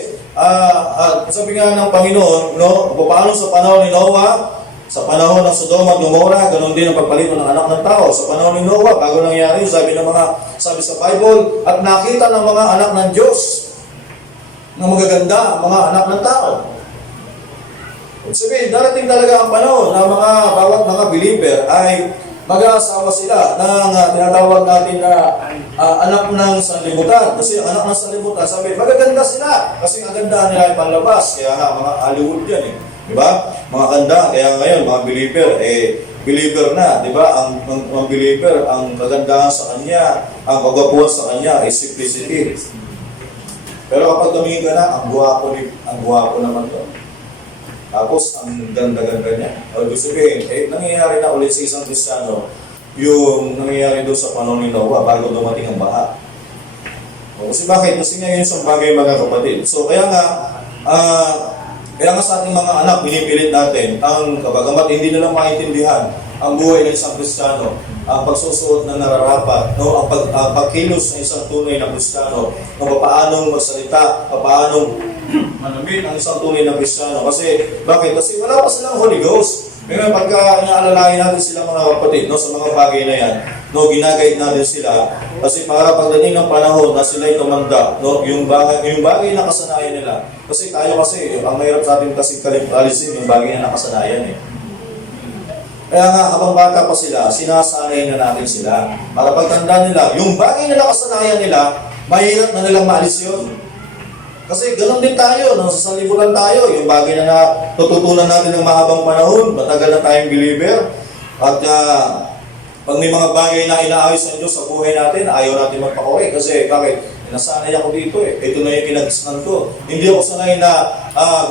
sabi nga ng Panginoon, no? Paano sa panahon ni Noah, sa panahon ng Sodoma at Gomorrah, ganun din ang pagpalito ng anak ng tao. Sa panahon ni Noah, bago nangyari, sabi sa Bible, at nakita ng mga anak ng Diyos na magaganda, mga anak ng tao. Sabihin, darating talaga ang panahon na bawat mga believer ay mag-aasawa sila ng tinatawag natin na anak ng sanlibutan. Kasi ang anak ng sanlibutan, sabi, magaganda sila. Kasi ang ganda nila ay panlabas. Kaya nga, mga Hollywood yan eh. Diba? Mga ganda. Kaya ngayon, mga believer, believer na. Diba? Ang believer, ang kagandahan sa kanya, ang kagwapuan sa kanya ay simplicity. Pero kapag tumingin ka na, ang guwapo naman to. Tapos, ang ganda-ganda niya. O, gusto sabihin, nangyayari na ulit sa isang Kristiyano yung nangyayari doon sa panahon ni Noah bago dumating ang baha. O, kasi bakit? Kasi nga yun isang bagay, mga kapatid. So, kaya nga sa ating mga anak, pinipilit natin ang kabagamat hindi nila maintindihan ang buhay ng isang Kristiyano, ang pagsusuot na nararapat, no? ang pagkilos ng isang tunay na Kristiyano, paano magsalita, paano manamit ang isang tunay na Kristiyano. Kasi, bakit? Kasi wala pa silang Holy Ghost. Ngayon, pagka inaalalahin natin sila mga kapatid, no, sa mga bagay na yan, no, ginagayad natin sila, kasi para pagdating ng panahon na sila'y tumanda, no, yung bagay na kasanayan nila. Kasi tayo kasi, ang mahirap sa atin kasi alisin yung bagay na nakasanayan eh. Kaya nga, habang bata pa sila, sinasanay na natin sila. Para pagtanda nila, yung bagay na nakasanayan nila, mahirap na nilang maalis yun. Kasi ganoon din tayo, sa sanlibutan tayo, yung bagay na natututunan natin ng mahabang panahon, matagal na tayong believer, at pag may mga bagay na inaayos ng Diyos sa buhay natin, ayaw natin magpakorek. Kasi bakit? Nasanay ako dito eh. Ito na yung kinagisnan ko. Hindi ako sanay na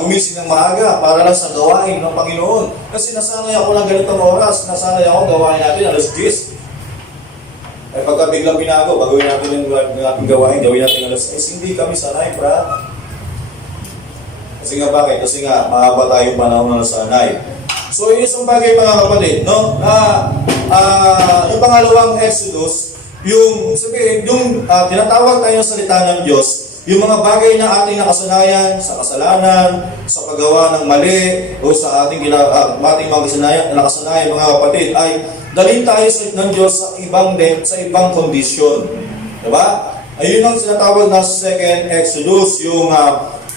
gumising ng maaga para lang sa gawain ng Panginoon. Kasi nasanay ako ng ganitong oras, nasanay ako gawain natin alas 10. Pagka biglang binago, bagawin natin yung ating gawain, gawin natin alas 6. Hindi kami sanay, brad. Kasi nga bakit? Kasi nga, mahaba tayong panahon na nasanay. So, yung isang bagay mga kapatid, no? Yung pangalawang Exodus, yung tinatawag tayo sa salita ng Diyos, yung mga bagay na ating nakasanayan sa kasalanan, sa paggawa ng mali, o sa ating mga nakasanayan mga kapatid, ay dalhin tayo ng Diyos sa ibang kondisyon. Diba? Ayun ang sinatawag na second Exodus, yung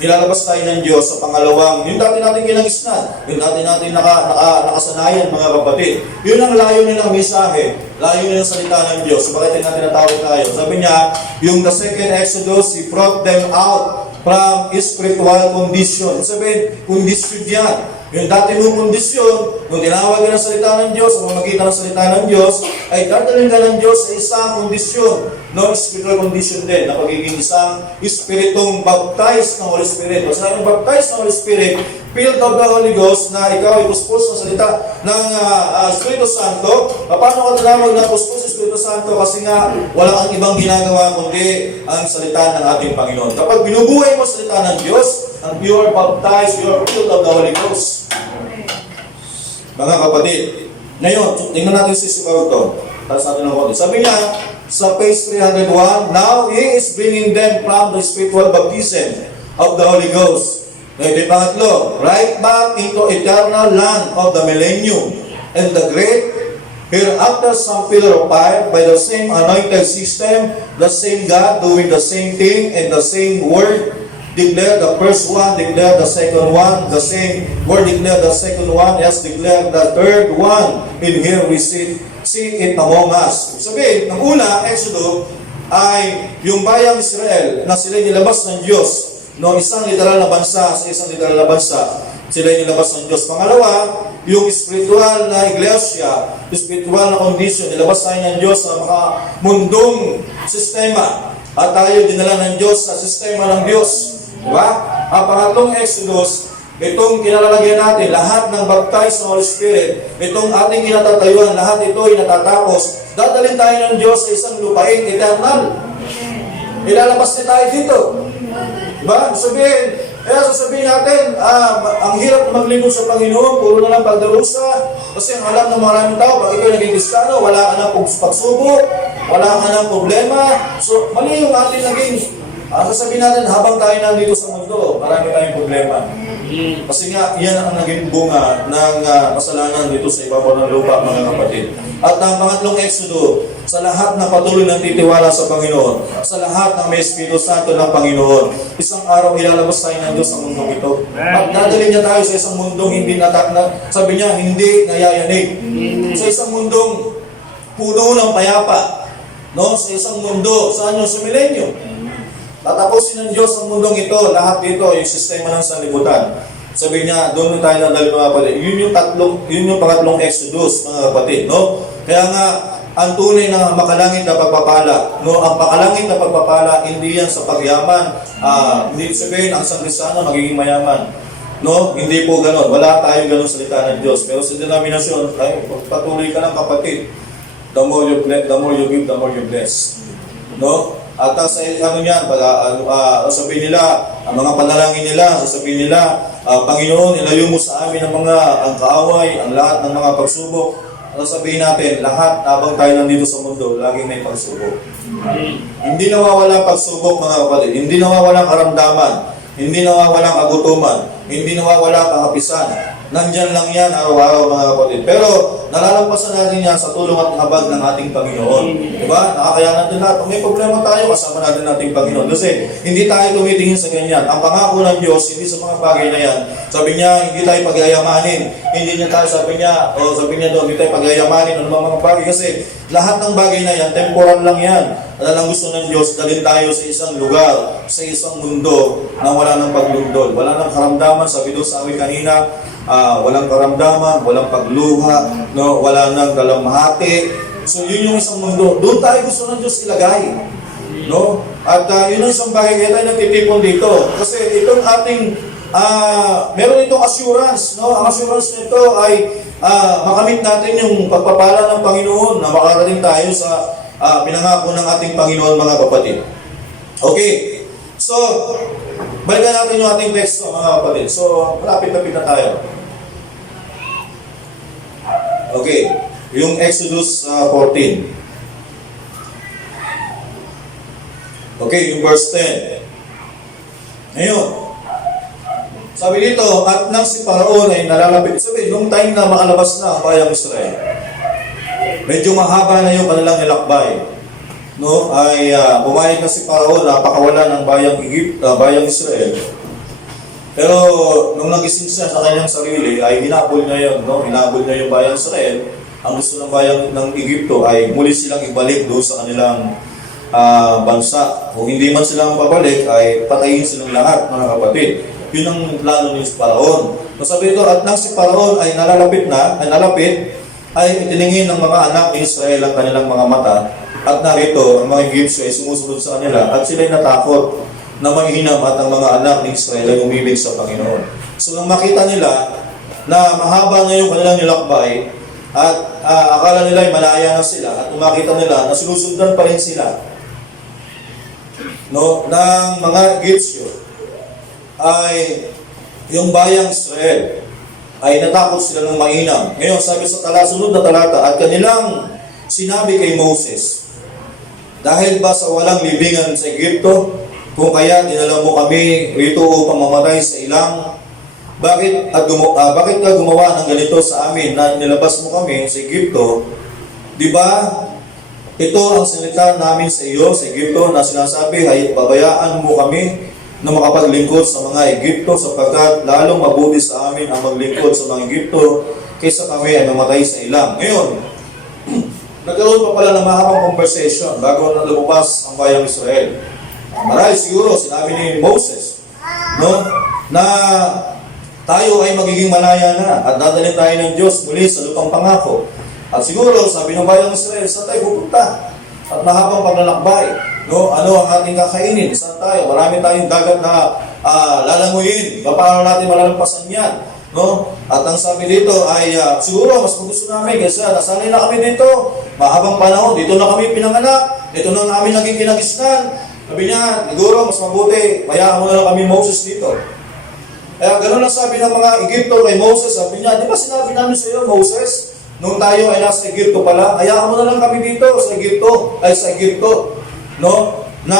nilalabas tayo ng Diyos sa pangalawang, yung dati natin kinagisnan, yung dati natin nakasanayan mga kapatid. Yun ang layo nilang mensahe, layo nilang salita ng Diyos. So bakit natin natawag tayo? Sabi niya, yung the second Exodus, He brought them out from spiritual condition. Sabihin, kondisyon yan. Yung dati mong kondisyon, kung tinawag ka ng salita ng Diyos, kung makita ng salita ng Diyos, ay dadalhin ka ng Diyos sa isang kondisyon, non-spiritual condition din, na pagiging isang Espiritong baptized ng Holy Spirit. Basta yung baptized ng Holy Spirit, filled of the Holy Ghost, na ikaw ay puspos ng salita ng Espiritu Santo. Paano ka tinawag na puspos ng Espiritu Santo? Kasi nga, wala kang ibang ginagawa kundi ang salita ng ating Panginoon. Kapag binubuhay mo salita ng Diyos, and you are baptized, you are filled of the Holy Ghost. Mga kapatid, ngayon, tingnan natin si Sibaruto. Taas natin ng konti. Sabi niya, sa page 301, now He is bringing them from the spiritual baptism of the Holy Ghost. Ngayon, pangatlo, right back into eternal land of the millennium and the great hereafter some pillar of fire by the same anointed system, the same God doing the same thing and the same word. Declare the first one, declare the second one, the same word declare the second one, yes, declare the third one. In here we see it among us. Sabihin, ang una, Exodus, ay yung bayang Israel na sila nilabas ng Diyos, no, isang literal na bansa sa isang literal na bansa, sila nilabas ng Diyos. Pangalawa, yung spiritual na iglesia, spiritual na condition, nilabas tayo ng Diyos sa mga mundong sistema. At tayo dinala ng Diyos sa sistema ng Diyos. Diba? Ang pangatlong Exodus, itong kinalalagyan natin, lahat ng baptized ng Holy Spirit, itong ating kinatatayuan, lahat ito ay natatapos. Dadalhin tayo ng Diyos sa isang lupain eternal. Ilalabas niya tayo dito. Diba? Sabihin, Kaya sasabihin natin, ang hirap na maglingkod sa Panginoon, puro na lang pagdarusa. Kasi ang alam ng maraming tao, pag ikaw naging Kristiyano, wala ka ng pagsubok, wala ka ng problema. So, mali yung ating naging, sasabihin natin, habang tayo nandito sa mundo, marami tayong problema. Kasi nga, yan ang naging bunga ng kasalanan dito sa ibabaw ng lupa, mga kapatid. At ang pangatlong Exodo, sa lahat na patuloy ng titiwala sa Panginoon, sa lahat ng may Espiritu Santo ng Panginoon, isang araw ilalabas tayo ng Diyos sa mundong ito. At dadalhin niya tayo sa isang mundong hindi sabi niya, hindi nayayanig. Sa isang mundong puno ng payapa. No? Sa isang mundo, saan yun? Sa milenyo. Tatapusin ng Diyos ang mundong ito, lahat dito, yung sistema ng sanlibutan. Sabi niya, doon tayo nadali mga kapatid. Yun yung pangatlong Exodus, mga kapatid, no? Kaya nga, ang tunay na makalangit na pagpapala, no? Ang makalangit na pagpapala, hindi yan sa pagyaman. Hindi sabihin, ang isang Kristiyano magiging mayaman. No? Hindi po ganon. Wala tayong ganon salita ng Diyos. Pero sa denominasyon, patuloy ka lang kapatid. The more you give, the more you bless. No? At sa niyan, sasabihin nila, ang mga panalangin nila, sasabihin nila, Panginoon, ilayo mo sa amin ang kaaway, ang lahat ng mga pagsubok. Sasabihin natin, lahat habang tayo nandito sa mundo, laging may pagsubok. Hindi nawawala pagsubok, mga kapatid. Hindi nawawala karamdaman. Hindi nawawala kagutuman. Hindi nawawala kahapisan. Nandyan lang yan araw-araw, mga kapatid. Pero nalalampasan natin yan sa tulong at habag ng ating Panginoon. Diba? Nakakayanan din natin. Kung may problema tayo, kasama natin ating Panginoon. Kasi hindi tayo tumitingin sa ganyan. Ang pangako ng Diyos, hindi sa mga bagay na yan. Sabi niya, hindi tayo pagyayamanin. Hindi niya tayo, sabi niya doon, hindi tayo pagyayamanin ng mga bagay. Kasi lahat ng bagay na yan, temporal lang yan. Ang gusto ng Diyos, dalhin tayo sa isang lugar, sa isang mundo na wala ng paglundol. Wala ng karamdaman, sabi doon sa amin kanina, walang karamdaman, walang pagluha, no, wala nang dalamhati. So yun yung isang mundo. Doon tayo gusto ng Diyos ilagay. No? At yun ang isang bagay kaya tayo nagtitipon dito. Kasi itong ating meron itong assurance, no? Ang assurance nito ay makamit natin yung pagpapala ng Panginoon na makarating tayo sa pinangako ng ating Panginoon, mga kapatid. Okay. So, balikan natin yung ating teksto, mga kapatid. So, malapit-lapit na tayo. Okay. Yung Exodus 14. Okay, yung verse 10. Ngayon, sabi dito, at nang si Paraon ay nalalapit. Sabi, nung time na makalabas na ang bayang Israel, medyo mahaba na yung kanilang nilakbay. No, ay pumayag na si Paraon na pakawalan ng bayang Israel. Pero nung nagising siya sa kanyang sarili, ay hinabol niya yun, no? Hinabol niya yung bayang Israel. Ang gusto ng bayang ng Egypto ay muli silang ibalik doon sa kanilang bansa. Kung hindi man silang pabalik, ay patayin silang lahat, mga kapatid. Yun ang plano ni Paraon. Sabi ito, at nang si Paraon ay nalapit, ay itiningin ng mga anak ni Israel ang kanilang mga mata. At narito, ang mga Egyptio ay sumusunod sa kanila at sila'y natakot na manghinam at ang mga anak ni Israel ay umibig sa Panginoon. So nang makita nila na mahaba na yung kanilang nilakbay at akala nila ay malaya na sila at umakita nila na sinusundan pa rin sila, no, ng mga Egyptio, ay yung bayang Israel ay natakot sila ng mainam. Ngayon, sabi sa sunod na talata, at kanilang sinabi kay Moses, dahil ba sa walang libingan sa Egypto, kung kaya dinala mo kami rito upang mamatay sa ilang, bakit ka gumawa ng ganito sa amin na nilabas mo kami sa Egypto? Di ba ito ang salita namin sa iyo sa Egypto na sinasabi, ay babayaan mo kami na makapaglingkod sa mga Egypto sapagkat lalong mabuti sa amin ang maglingkod sa mga Egypto kaysa kami ay mamatay sa ilang. Ngayon, nagkaroon pa pala ng mahabang conversation bago na lumabas ang bayang Israel. Marahil siguro sinabi ni Moses, no, na tayo ay magiging malaya na at dadalhin tayo ng Diyos muli sa lupang pangako. At siguro sabi ng bayang Israel, saan tayo pupunta? At mahabang paglalakbay, no, ano ang ating kakainin? Saan tayo? Marami tayong dagat na lalanguyin. Paano natin malalampasan yan? No? At ang sabi dito ay siguro mas gusto namin kasi nasanay na kami dito. Mahabang panahon, dito na kami pinanganak. Dito na namin naging kinagisnan. Sabi niya, siguro mas mabuti, bayaan mo na lang kami Moses dito. Kaya ganun ang sabi ng mga Egypto kay Moses, sabi niya, di ba sinabi namin sa iyo, Moses, nung tayo ay nasa Egypto pala, hayaan mo na lang kami dito sa Egypto, no? Na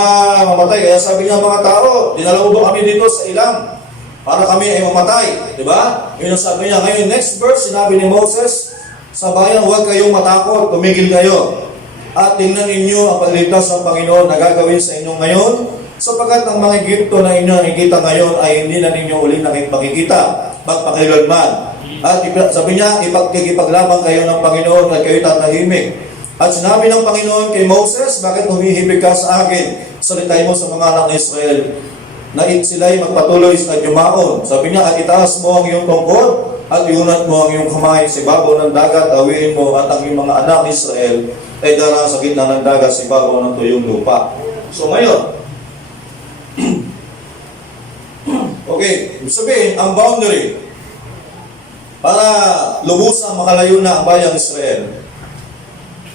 mamatay. Kaya sabi niya mga tao, dinala mo ba kami dito sa ilang para kami ay mamatay, di ba? Yun ang sabi niya. Ngayon, next verse, sinabi ni Moses, sa bayan, huwag kayong matakot, tumigil kayo. At tingnan ninyo ang pagliligtas ng Panginoon na gagawin sa inyo ngayon, sapagkat ang mga Egypto na inyo nakikita ngayon ay hindi na ninyo ulit makikita, magpakailanman. At sabi niya, ipagkikipaglaban kayo ng Panginoon at kayo tatahimik. At sinabi ng Panginoon kay Moses, bakit humihibig ka sa akin? Salitay mo sa mga anak ng Israel na sila'y magpatuloy at yumaon. Sabi niya, at itaas mo ang iyong tungkod at iunat mo ang iyong kamay sa ibabaw ng dagat, awiin mo at ang iyong mga anak ng Israel ay darang sa gitna ng dagat sa ibabaw ng tuyong lupa. So ngayon, okay, sabihin, ang boundary para lubusang makalayo na ang bayang Israel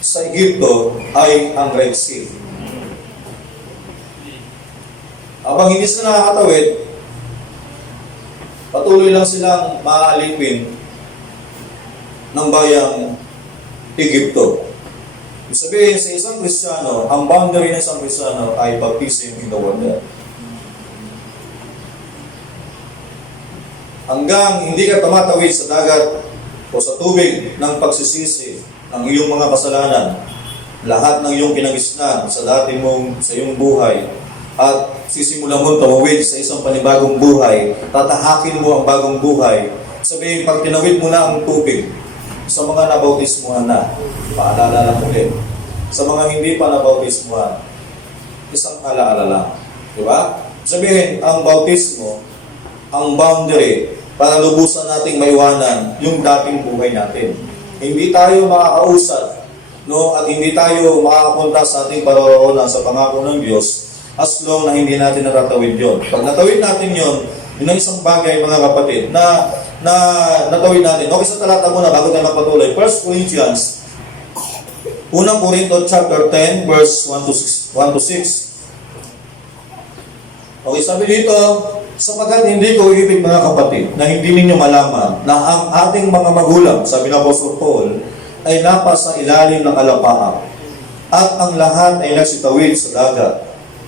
sa Egypto ay ang Red Sea. Habang hindi sila nakakatawid, patuloy lang silang maaalipin ng bayang Egypto. Ibig sabihin, sa isang Kristiyano, ang boundary ng isang Kristiyano ay baptism in the water. Hanggang hindi ka tumatawid sa dagat o sa tubig ng pagsisisi ng iyong mga kasalanan, lahat ng iyong kinagisnan sa iyong buhay, at sisimulan mo tumawid sa isang panibagong buhay, tatahakin mo ang bagong buhay. Sabihin, pag tinawid mo na ang tubig, sa mga nabautismuhan na, paalala lang ulit. Sa mga hindi pa nabautismuhan, isang alaala lang. Di ba? Sabihin, ang bautismo, ang boundary, para lubusan nating maiwanan yung dating buhay natin. Hindi tayo makakausad, no? At hindi tayo makakapunta sa ating paroroonan sa pangako ng Diyos as long na hindi natin natatawid yon. Pag natawid natin yon, yun ang isang bagay, mga kapatid, na natawid natin. Okay, sa talata muna, bago tayo magpatuloy. 1 Corinthians, unang Corinto chapter 10, verse 1 to 6. Okay, sabi dito, sapagkat hindi ko ibig, mga kapatid, na hindi ninyo malaman na ang ating mga magulang, sabi ng Apostol Paul, ay napasa ilalim ng alapaap. At ang lahat ay nagsitawid sa dagat.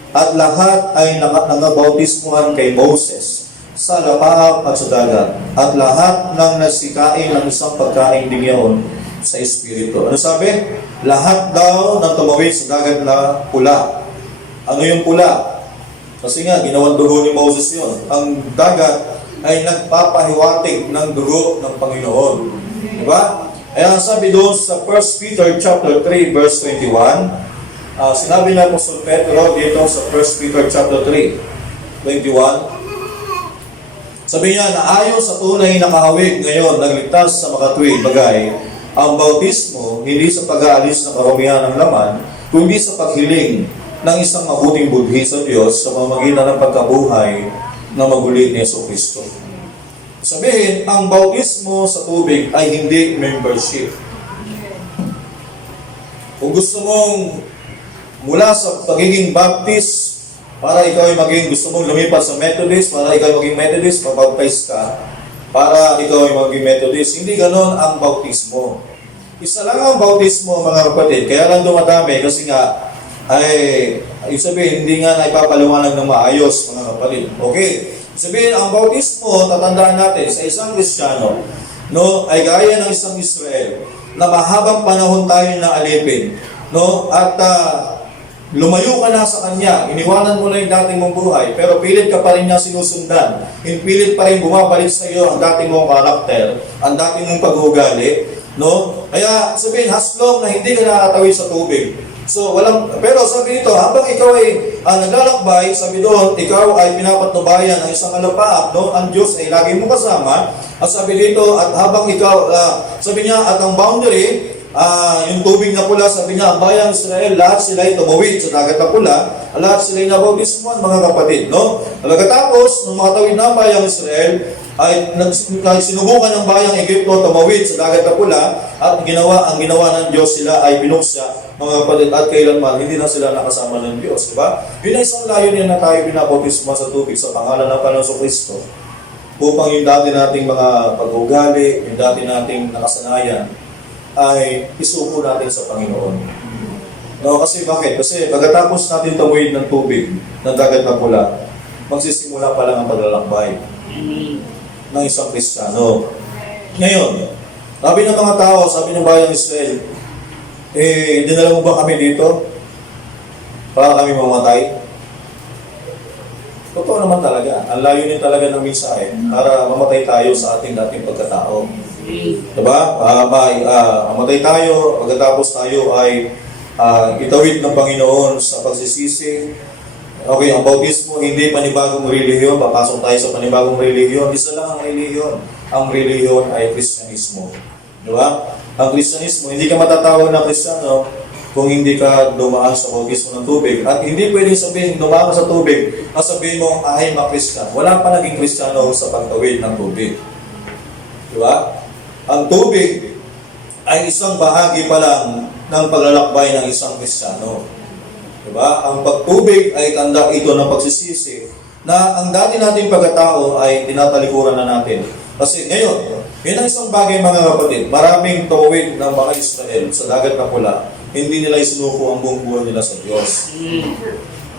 At lahat ay nangabautismuhan kay Moses sa alapaap at sa dagat. At lahat ng nasikain ng isang pagkain din yun sa Espiritu. Ano sabi? Lahat daw ng tumawid sa dagat na pula. Ano yung pula? Kasi nga, ginawang dugo ni Moses yun. Ang dagat ay nagpapahiwatig ng dugo ng Panginoon. Diba? Kaya sabi doon sa 1 Peter chapter 3 verse 21, sinabi na Apostol Pedro dito sa 1 Peter chapter 3, 21, sabi niya na ayon sa tunay na kahawig ngayon, nagligtas sa makatuwid bagay, ang bautismo hindi sa pag-aalis ng karumihan ng laman, kundi sa paghiling ng isang mabuting budhi sa Diyos sa pamamagitan ng pagkabuhay na maguli ni Jesucristo. Sabihin, ang bautismo sa tubig ay hindi membership. Kung gusto mong mula sa pagiging Baptist, para ikaw ay gusto mong lumipat sa Methodist, para ikaw ay maging Methodist, pabaptize ka, para ikaw ay maging Methodist. Hindi ganon ang bautismo. Isa lang ang bautismo, mga kapatid. Kaya lang dumadami kasi nga, ibig sabihin, hindi nga naipapaliwanag ng maayos, mga kapatid. Okay? Sabihin, ang bautismo, tatandaan natin, sa isang Kristiyano, no, ay gaya ng isang Israel, na mahabang panahon tayo na alipin, no, at lumayo ka na sa Kanya, iniwanan mo na yung dating mong buhay, pero pilit ka pa rin niya sinusundan, pilit pa rin bumabalik sa iyo ang dating mong karakter, ang dating mong pag-uugali, no, kaya sabihin, haslong na hindi ka nakatawid sa tubig. So, pero sabi dito, habang ikaw ay naglalakbay, sabi doon, ikaw ay pinapatnubayan ng isang alapaap, no? Ang Diyos ay lagi mo kasama. At sabi dito, at habang ikaw, sabi niya, at ang boundary, yung tubig na pula, sabi niya, ang bayang Israel, lahat sila ay tumawid sa dagat na pula, lahat sila ay nabautismuhan, mga kapatid, no? Pagkatapos, nung makatawid na ang bayang Israel, ay sinubukan ng bayang Egypto tumawid sa dagat na pula, at ang ginawa ng Diyos, sila ay binuksa, mga kapatid, at kailanman hindi na sila nakasama ng Diyos, di ba? Yun ay isang layunin na tayo pinabautismo sa tubig sa pangalan ng Panginoon Kristo. upang yung dati nating mga pag-ugali, yung dati nating nakasanayan, ay isuko natin sa Panginoon. No, kasi bakit? Kasi pagkatapos natin tawid ng tubig, ng dagat na pula, magsisimula pa lang ang paglalakbay ng isang Kristiyano. Ngayon, sabi ng mga tao, sabi ng bayang Israel, dinala mo ba kami dito para kami mamatay? Totoo naman talaga. Ang layunin talaga ng mensahe para mamatay tayo sa ating dating pagkatao. Diba? Mamatay tayo, pagkatapos tayo ay itawid ng Panginoon sa pagsisisi. Okay, ang bautismo, hindi panibagong relihiyon. Papasok tayo sa panibagong relihiyon. Isa lang ang relihiyon. Ang relihiyon ay Kristyanismo. Diba? Ang Kristyanismo, hindi ka matatawag na Kristiyano kung hindi ka dumaan sa bautismo ng tubig. At hindi pwedeng sabihin, dumaan ka sa tubig, at sabihin mo, ay makristan. Wala pa naging Kristiyano sa pagtawid ng tubig. Diba? Ang tubig ay isang bahagi pa lang ng paglalakbay ng isang Kristiyano. Diba? Ang pagtubig ay tanda ito ng pagsisisi na ang dati nating pagkatao ay tinatalikuran na natin. Kasi ngayon, yun ang isang bagay mga kapatid, maraming tawid ng mga Israel sa dagat na pula, hindi nila isinuko ang buong buhay nila sa Diyos.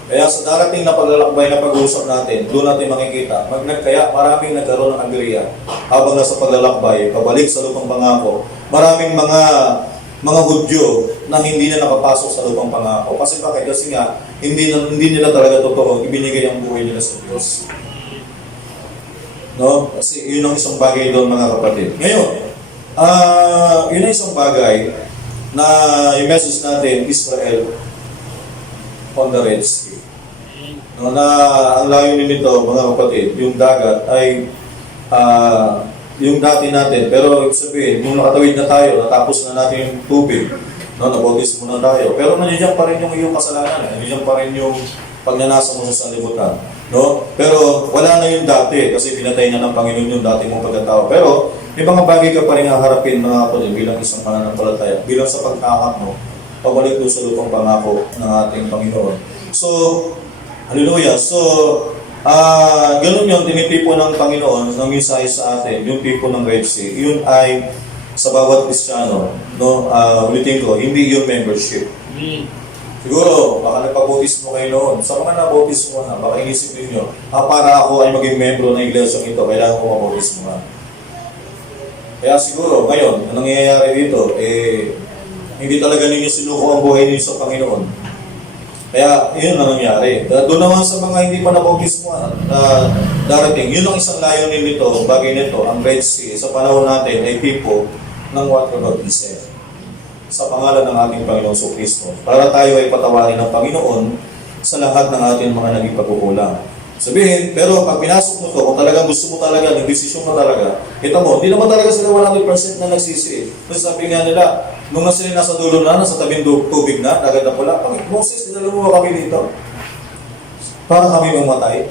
Kaya sa darating na paglalakbay na pag-uusap natin, doon natin makikita, kaya maraming nagkaroon ng aberya habang nasa paglalakbay, pabalik sa lupang pangako. Maraming mga Hudyo na hindi na nakapasok sa lupang pangako. Kasi bakit? Kasi nga, hindi nila talaga totoo ibinigay ang buhay nila sa Diyos. No? Kasi yun ang isang bagay doon mga kapatid. Ngayon, yun ang isang bagay na yung message natin, Israel on the Red Sea. No, na ang layunin nito, mga kapatid, yung dagat ay yung dati natin. Pero ibig sabihin, nung nakatawid na tayo, natapos na natin yung tubig, no, nabautismo na tayo. Pero nandiyan pa rin yung iyong kasalanan. Nandiyan pa rin yung pagnanasa mo sa sanlibutan. No? Pero wala na yung dati kasi pinatay na ng Panginoon yung dati mong pagkatao. Pero may mga bagay ka pa rin haharapin mga kapatid bilang isang pananampalataya. Bilang sa pagkakap mo, pabalik doon sa lupang pangako ng ating Panginoon. So, hallelujah. So, ganun yung tinitipo ng Panginoon ng mensahe sa atin, yung tipo ng Red Sea. Yun ay sa bawat Kristiyano, no? Ulitin ko, hindi yung membership. Siguro, baka nagpabautismo kayo noon. Sa mga nabautismo na, baka inisip ninyo, para ako ay maging membro ng iglesia ito, kailangan ko mabautismo na. Kaya siguro, ngayon, ang nangyayari dito, hindi talaga ninyo sinuko ang buhay ninyo sa Panginoon. Kaya, yun ang nangyari. Doon naman sa mga hindi pa nabautismo darating, yun ang isang layunin nito, bagay nito, ang Red Sea, sa panahon natin ay people ng water baptism sa pangalan ng ating Panginoon Kristo, para tayo ay patawarin ng Panginoon sa lahat ng ating mga naging pagkukulang. Sabihin, pero pag pinasok mo to, kung talagang gusto mo talaga, nagdesisyon mo talaga, kita mo, hindi naman talaga sila 100% na nagsisi. Kasi sabi nga nila, nung sila nasa dulo na, nasa tabing tubig na, dagat na pula, Moses, dinala mo kami dito para kami mamatay.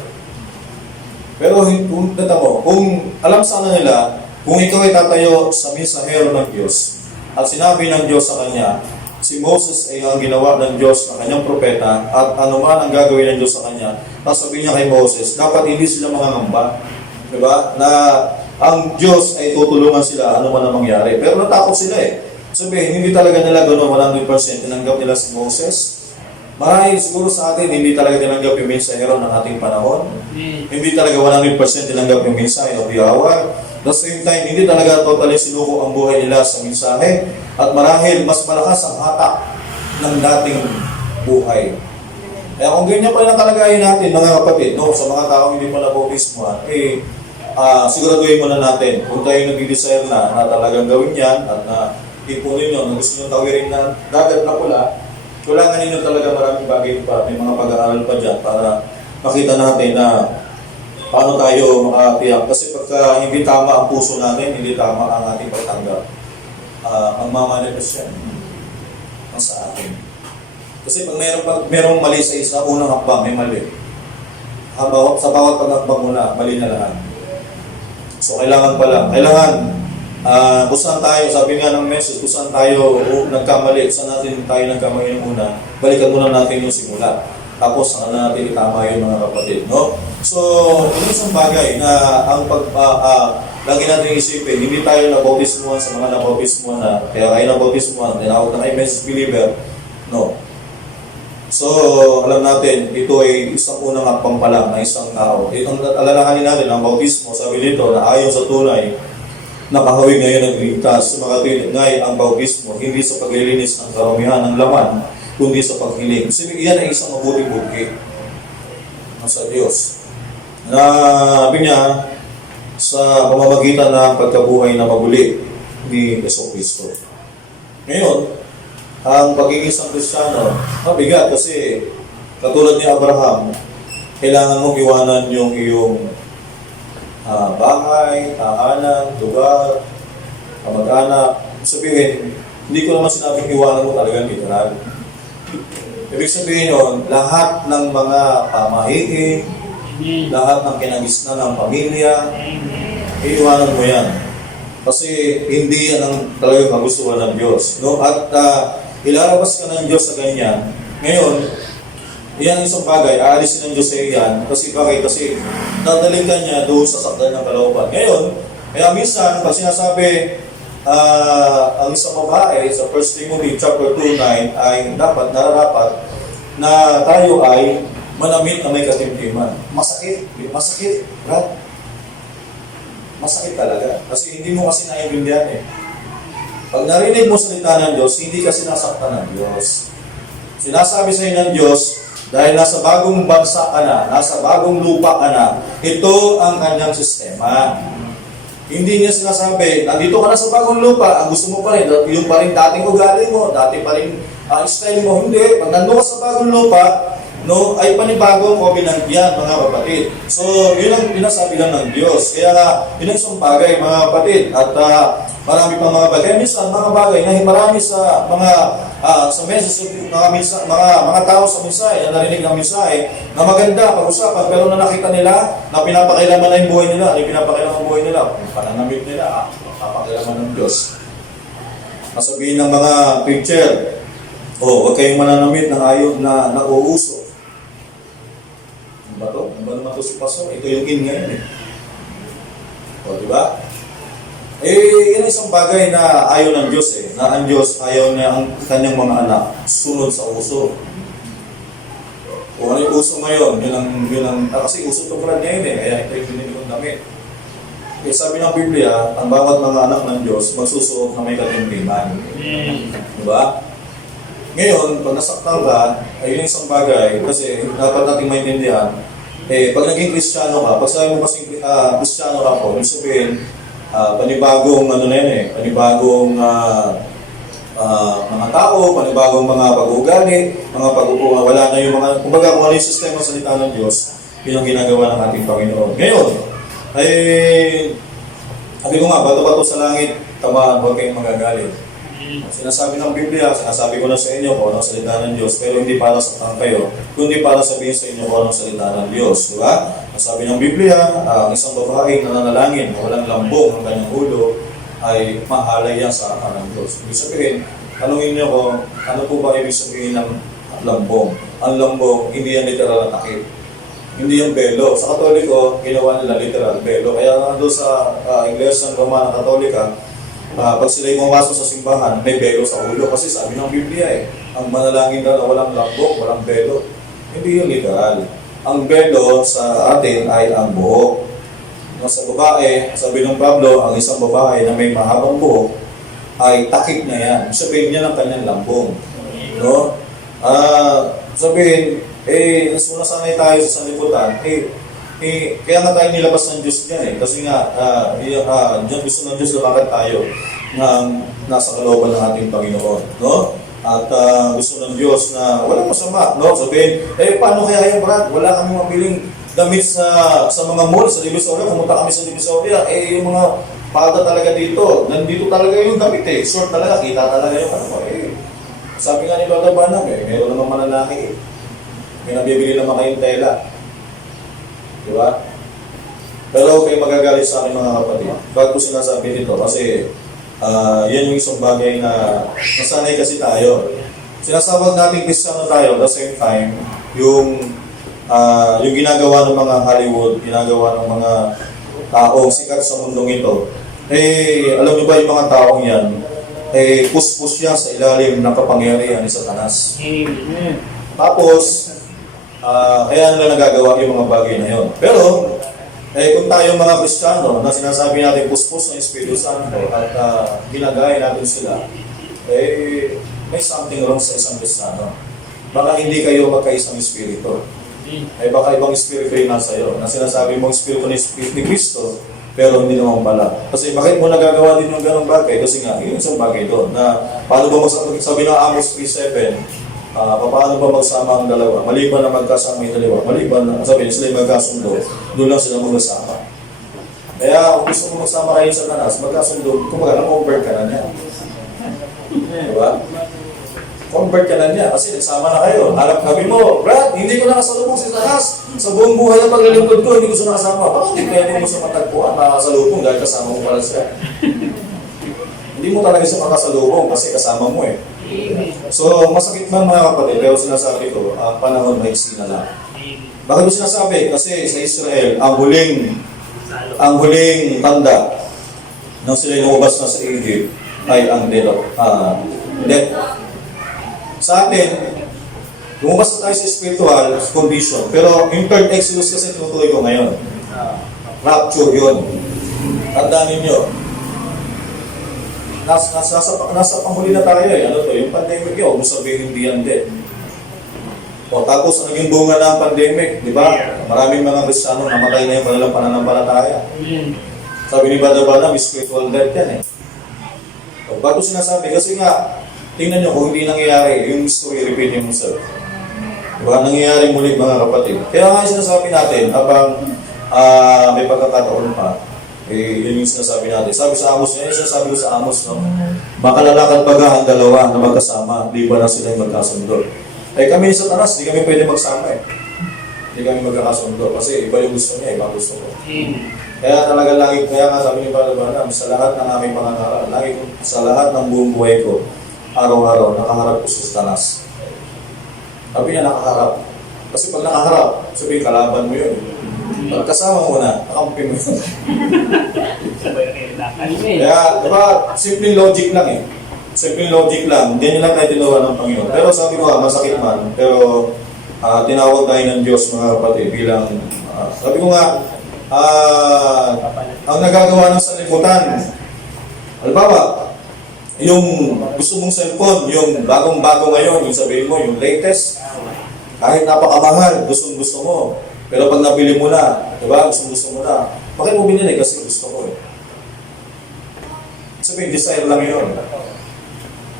Pero kung alam sana nila, kung ikaw ay tatayo sa mensahero ng Diyos, at sinabi ng Diyos sa kanya, si Moses ay ang ginawa ng Diyos na kanyang propeta, at anuman ang gagawin ng Diyos sa kanya, sasabihin niya kay Moses, dapat hindi sila mangangamba. Diba? Na ang Diyos ay tutulungan sila anuman ang mangyari. Pero natakot sila Sabihin, hindi talaga nila gano'n 100% tinanggap nila si Moses. Marahil siguro sa atin, hindi talaga tinanggap yung mensahero ng ating panahon. Hindi talaga 100% tinanggap yung mensahe of the hour. At the same time, hindi talaga totally sinuko ang buhay nila sa mensahe. At marahil, mas malakas ang hatak ng dating buhay. Kaya kung ganyan pa rin ang kalagayan natin, mga kapatid, no, sa mga taong hindi pa nabautismo, siguraduhin muna natin kung tayo nag-desire na talagang gawin yan at na ipunin nyo, na gusto nyo tawirin na dagat na pula, kailangan ninyo talaga maraming bagay pa, may mga pag-aaral pa dyan para makita natin na paano tayo makatiyak. Kasi pagka hindi tama ang puso natin, hindi tama ang ating pagtanggap, ang mamanifest yan ang sa atin. Kasi pag merong mali sa isa, unang hakbang, may mali. Sa bawat pag-hakbang muna, mali na lahat. So kailangan kung saan tayo, sabi nga ng message, kung saan tayo nagkamali, kung saan natin tayo nagkamali ng una, balikan muna natin yung simula. Tapos saka na natin itama yun mga kapatid, no? So, ito isang bagay na ang lagi natin isipin, hindi tayo nabautismuhan sa mga nabautismuhan na, kaya kayo nabautismuhan, tinawag na kayo message believer, no? So, alam natin, ito ay isang unang hakbang pa lang na isang tao. Itong alalahanin natin, ang bautismo, sabi dito, na ayon sa tunay, nakahawig ngayon ang ligtas. Sumakatuloy ngay ang bautismo, hindi sa paglilinis ng karamihan ng laman, kundi sa paghiling. So, iyan ay isang mabuting bukid sa Diyos. Na, sabi niya, sa pamamagitan ng pagkabuhay na maguli ni Jesucristo. Ngayon, ang pagiging isang Kristiyano, mabigat kasi katulad ni Abraham, kailangan mong iwanan yung iyong bahay, tahanan, lugar, kamag-anak. Sabihin, hindi ko naman sinabing iwanan mo talaga literal. Ibig sabihin yun, lahat ng mga pamahiin, lahat ng kinagisnan ng pamilya, iiwanan mo yan. Kasi hindi yan ang talagang kagustuhan ng Diyos. No? At ilalabas ka ng Diyos sa ganyan. Ngayon, iyan isang bagay, aalisin ng Diyos sa iyan. Kasi bakit? Kasi dadalhin ka niya doon sa sakdal ng kalooban. Ngayon, kaya minsan, pag sinasabi, ang isang babae sa 1 Timothy chapter 2:9 ay dapat, nararapat na tayo ay manamit na may katimtiman. Masakit. Masakit. Right? Masakit talaga. Kasi hindi mo kasi naiintindihan eh. Pag narinig mo salita ng Diyos, hindi ka sinasaktan ng Diyos. Sinasabi sa iyo ng Diyos, dahil nasa bagong bansa ka na, nasa bagong lupa ka na, ito ang kanyang sistema. Hindi niya sinasabi, nandito ka na sa bagong lupa, ang gusto mo pa rin, yung pa rin dating ugali mo, dati pa rin style mo. Hindi, pag nandun ka sa bagong lupa, no, ay panibagong o binagyan, mga kapatid. So, yun ang pinasabi lang ng Diyos. Kaya yun ang isang bagay, mga kapatid. At marami pang mga bagay. Minsan, mga bagay na marami sa mga sa message, mga tao sa mensahe, na narinig ng mensahe, na maganda, pag-usapan, pero na nakita nila, na pinapakailaman na yung buhay nila, na pinapakailaman ang buhay nila, pananamit nila, papakailaman ng Diyos. Masabihin ng mga preacher, huwag kayong mananamit ng ayaw na nauuso. Ano ba ito? Ano ba naman ito si Pastor? Ito yung in ngayon eh. O, di ba? Yan isang bagay na ayaw ng Diyos eh. Na ang Diyos ayaw niya ang kanyang mga anak sunod sa uso. Kung ano yung uso ngayon, yun ang kasi uso ito pala ngayon eh. Kaya ito yung binili kong damit. Kaya sabi ng Biblia, ang bawat mga anak ng Diyos magsusuot na may katimtiman. Di ba? Ngayon, pag nasaktan ka, ay yun isang bagay kasi dapat natin maintindihan. Pag naging Kristiyano ka, pag sabi mo kasing Kristiyano ka po, ibig sabihin, panibagong panibagong mga tao, panibagong mga pag-uugali, mga pag-uugali, wala na yung mga, kumbaga kung ano yung sistema sa salita ng Diyos, yun ang ginagawa ng ating Panginoon. Ngayon, sabi ko nga, bato-bato sa langit, tamaan, huwag kayong magagalit. Sinasabi ng Biblia, sinasabi ko na sa inyo kung anong salita ng Diyos, pero hindi para saktan kayo, kundi para sabihin sa inyo kung anong salita ng Diyos. Diba? Sabi ng Biblia, ang isang babaeng nananalangin na walang lambong ang kanyang ulo, ay mahalay yan sa akin ng Diyos. Ibig sabihin, tanungin niyo ko, ano po ba ibig sabihin ng lambong? Ang lambong, hindi yan literal na takip. Hindi yung belo. Sa Katoliko, ginawa nila literal belo. Kaya nga doon sa Iglesia ng Roma na Katolika, pag sila'y pumasok sa simbahan, may belo sa ulo. Kasi sabi ng Biblia ang manalangin daw na walang lambok, walang belo. Hindi yun literal. Ang belo sa atin ay ang buhok. Sa babae, sabi ng Pablo, ang isang babae na may mahabang buhok, ay takip na yan. Sabihin niya ng kanyang lambong. No? Sabihin, nasanay tayo sa sanlibutan, kaya nga tayo nilabas ng Diyos dyan kasi nga, dyan gusto ng Diyos lumakad tayo na nasa kalooban ng ating Panginoon, no? At gusto ng Diyos na walang masama, no? Sabihin, paano kaya yan, Brad? Wala kami mabiling damit sa mga mall, sa Divisoria, pumunta kami sa Divisoria, yung mga palda talaga dito, nandito talaga yung damit short talaga, kita talaga yung sabi nga ni Brother Banam, meron namang mananaki may nabibili naman kayong tela. Diba? Pero kayo magagalit sa akin mga kapatid. Bakit ko sinasabi dito? Kasi yan yung isang bagay na nasanay kasi tayo. Sinasabag natin Kristiyano tayo, at the same time, yung ginagawa ng mga Hollywood, ginagawa ng mga taong sikat sa mundong ito, alam niyo ba yung mga taong yan, puspos yan sa ilalim ng kapangyarihan ni Satanas. Amen. Tapos, kaya nila nagagawa yung mga bagay na yun. Pero, kung tayo mga Kristiyano na sinasabi natin puspos ng Espiritu Santo at ginagaya natin sila, may something wrong sa isang Kristiyano. Baka hindi kayo magkaisang Espiritu. Baka ibang Espiritu yung nasa iyo. Na sinasabi mong Espiritu ni Kristo, pero hindi naman pala. Kasi bakit mo nagagawa din yung ganong bagay? Kasi nga, yun isang bagay doon. Na paano ba sabi ng Amos 3:7, paano ba magsama ang dalawa? Maliban na magkasama yung dalawa. Maliban na, sabi sila yung magkasundo, doon lang sila magkasama. Kaya kung gusto mo magsama kayo sa Satanas, magkasundo, kumbaga, na-convert ka na niya. Diba? Convert ka na niya kasi nagsama na kayo. Harap kami mo, Brad, hindi ko nakasalubong si Satanas. Sa buong buhay ng paglilingkod ko, hindi ko siya nakasama. Bakit hindi kaya mo sa matagpuan nakakasalubong dahil kasama mo pala siya? Hindi mo talaga siya makasalubong kasi kasama mo eh. So, masakit man mga kapatid, pero sinasabi ko, ang panahon maiksi na lang. Bakit mo sinasabi? Kasi sa Israel, ang huling tanda nang sila lumabas na sa Egypt ay ang death. Sa atin, lumabas na tayo sa spiritual condition, pero yung third Exodus kasi tinutuloy ko ngayon. Rapture yun. Tandaan ninyo, nasa panghuli na tayo eh. Ano to? Yung pandemic yun, huwag mo sabihin hindi yan din. Tapos naging bunga na ang pandemic, di ba? Maraming mga Kristiyano namatay na yung kanilang pananampalataya. Sabi ni Brother Branham, spiritual death yan eh. Bago sinasabi, kasi nga, tingnan nyo kung hindi nangyayari, yung story repeating himself. Diba? Nangyayari muli mga kapatid. Kaya nga yung sinasabi natin, habang may pagkakataon pa, yun yung sinasabi natin. Sabi sa Amos, yun yung sinasabi ko sa Amos, no? Makalalakad baga ang dalawa na magkasama, di ba na sila yung magkasundo? Kami sa Satanas, di kami pwede magsama eh. Di kami magkakasundo kasi iba yung gusto niya, iba gusto ko. Kaya talaga lagi, kaya nga sabi ni Brother Branham, sa lahat ng aming pangangaral, sa lahat ng buong buhay ko, araw-araw, nakaharap ko sa Satanas. Sabi niya, nakaharap. Kasi pag nakaharap, sabi, kalaban mo yun. Pag kasama mo na, nakampi mo yun. Kaya, diba, simple logic lang eh. Simple logic lang. Hindi nyo lang tayo tinuruan ng Panginoon. Pero sabi ko masakit man. Pero, tinawag tayo ng Diyos, mga kapatid, bilang, sabi ko nga, ang nagagawa ng sanlibutan, halimbawa, yung gusto mong cellphone, yung bagong-bago ngayon, yung sabihin mo, yung latest, kahit napakamahal, gusto mo. Pero pag nabili mo na, diba, gusto mo na, bakit mo binili? Kasi gusto ko eh. Sabihin, desire lang yun.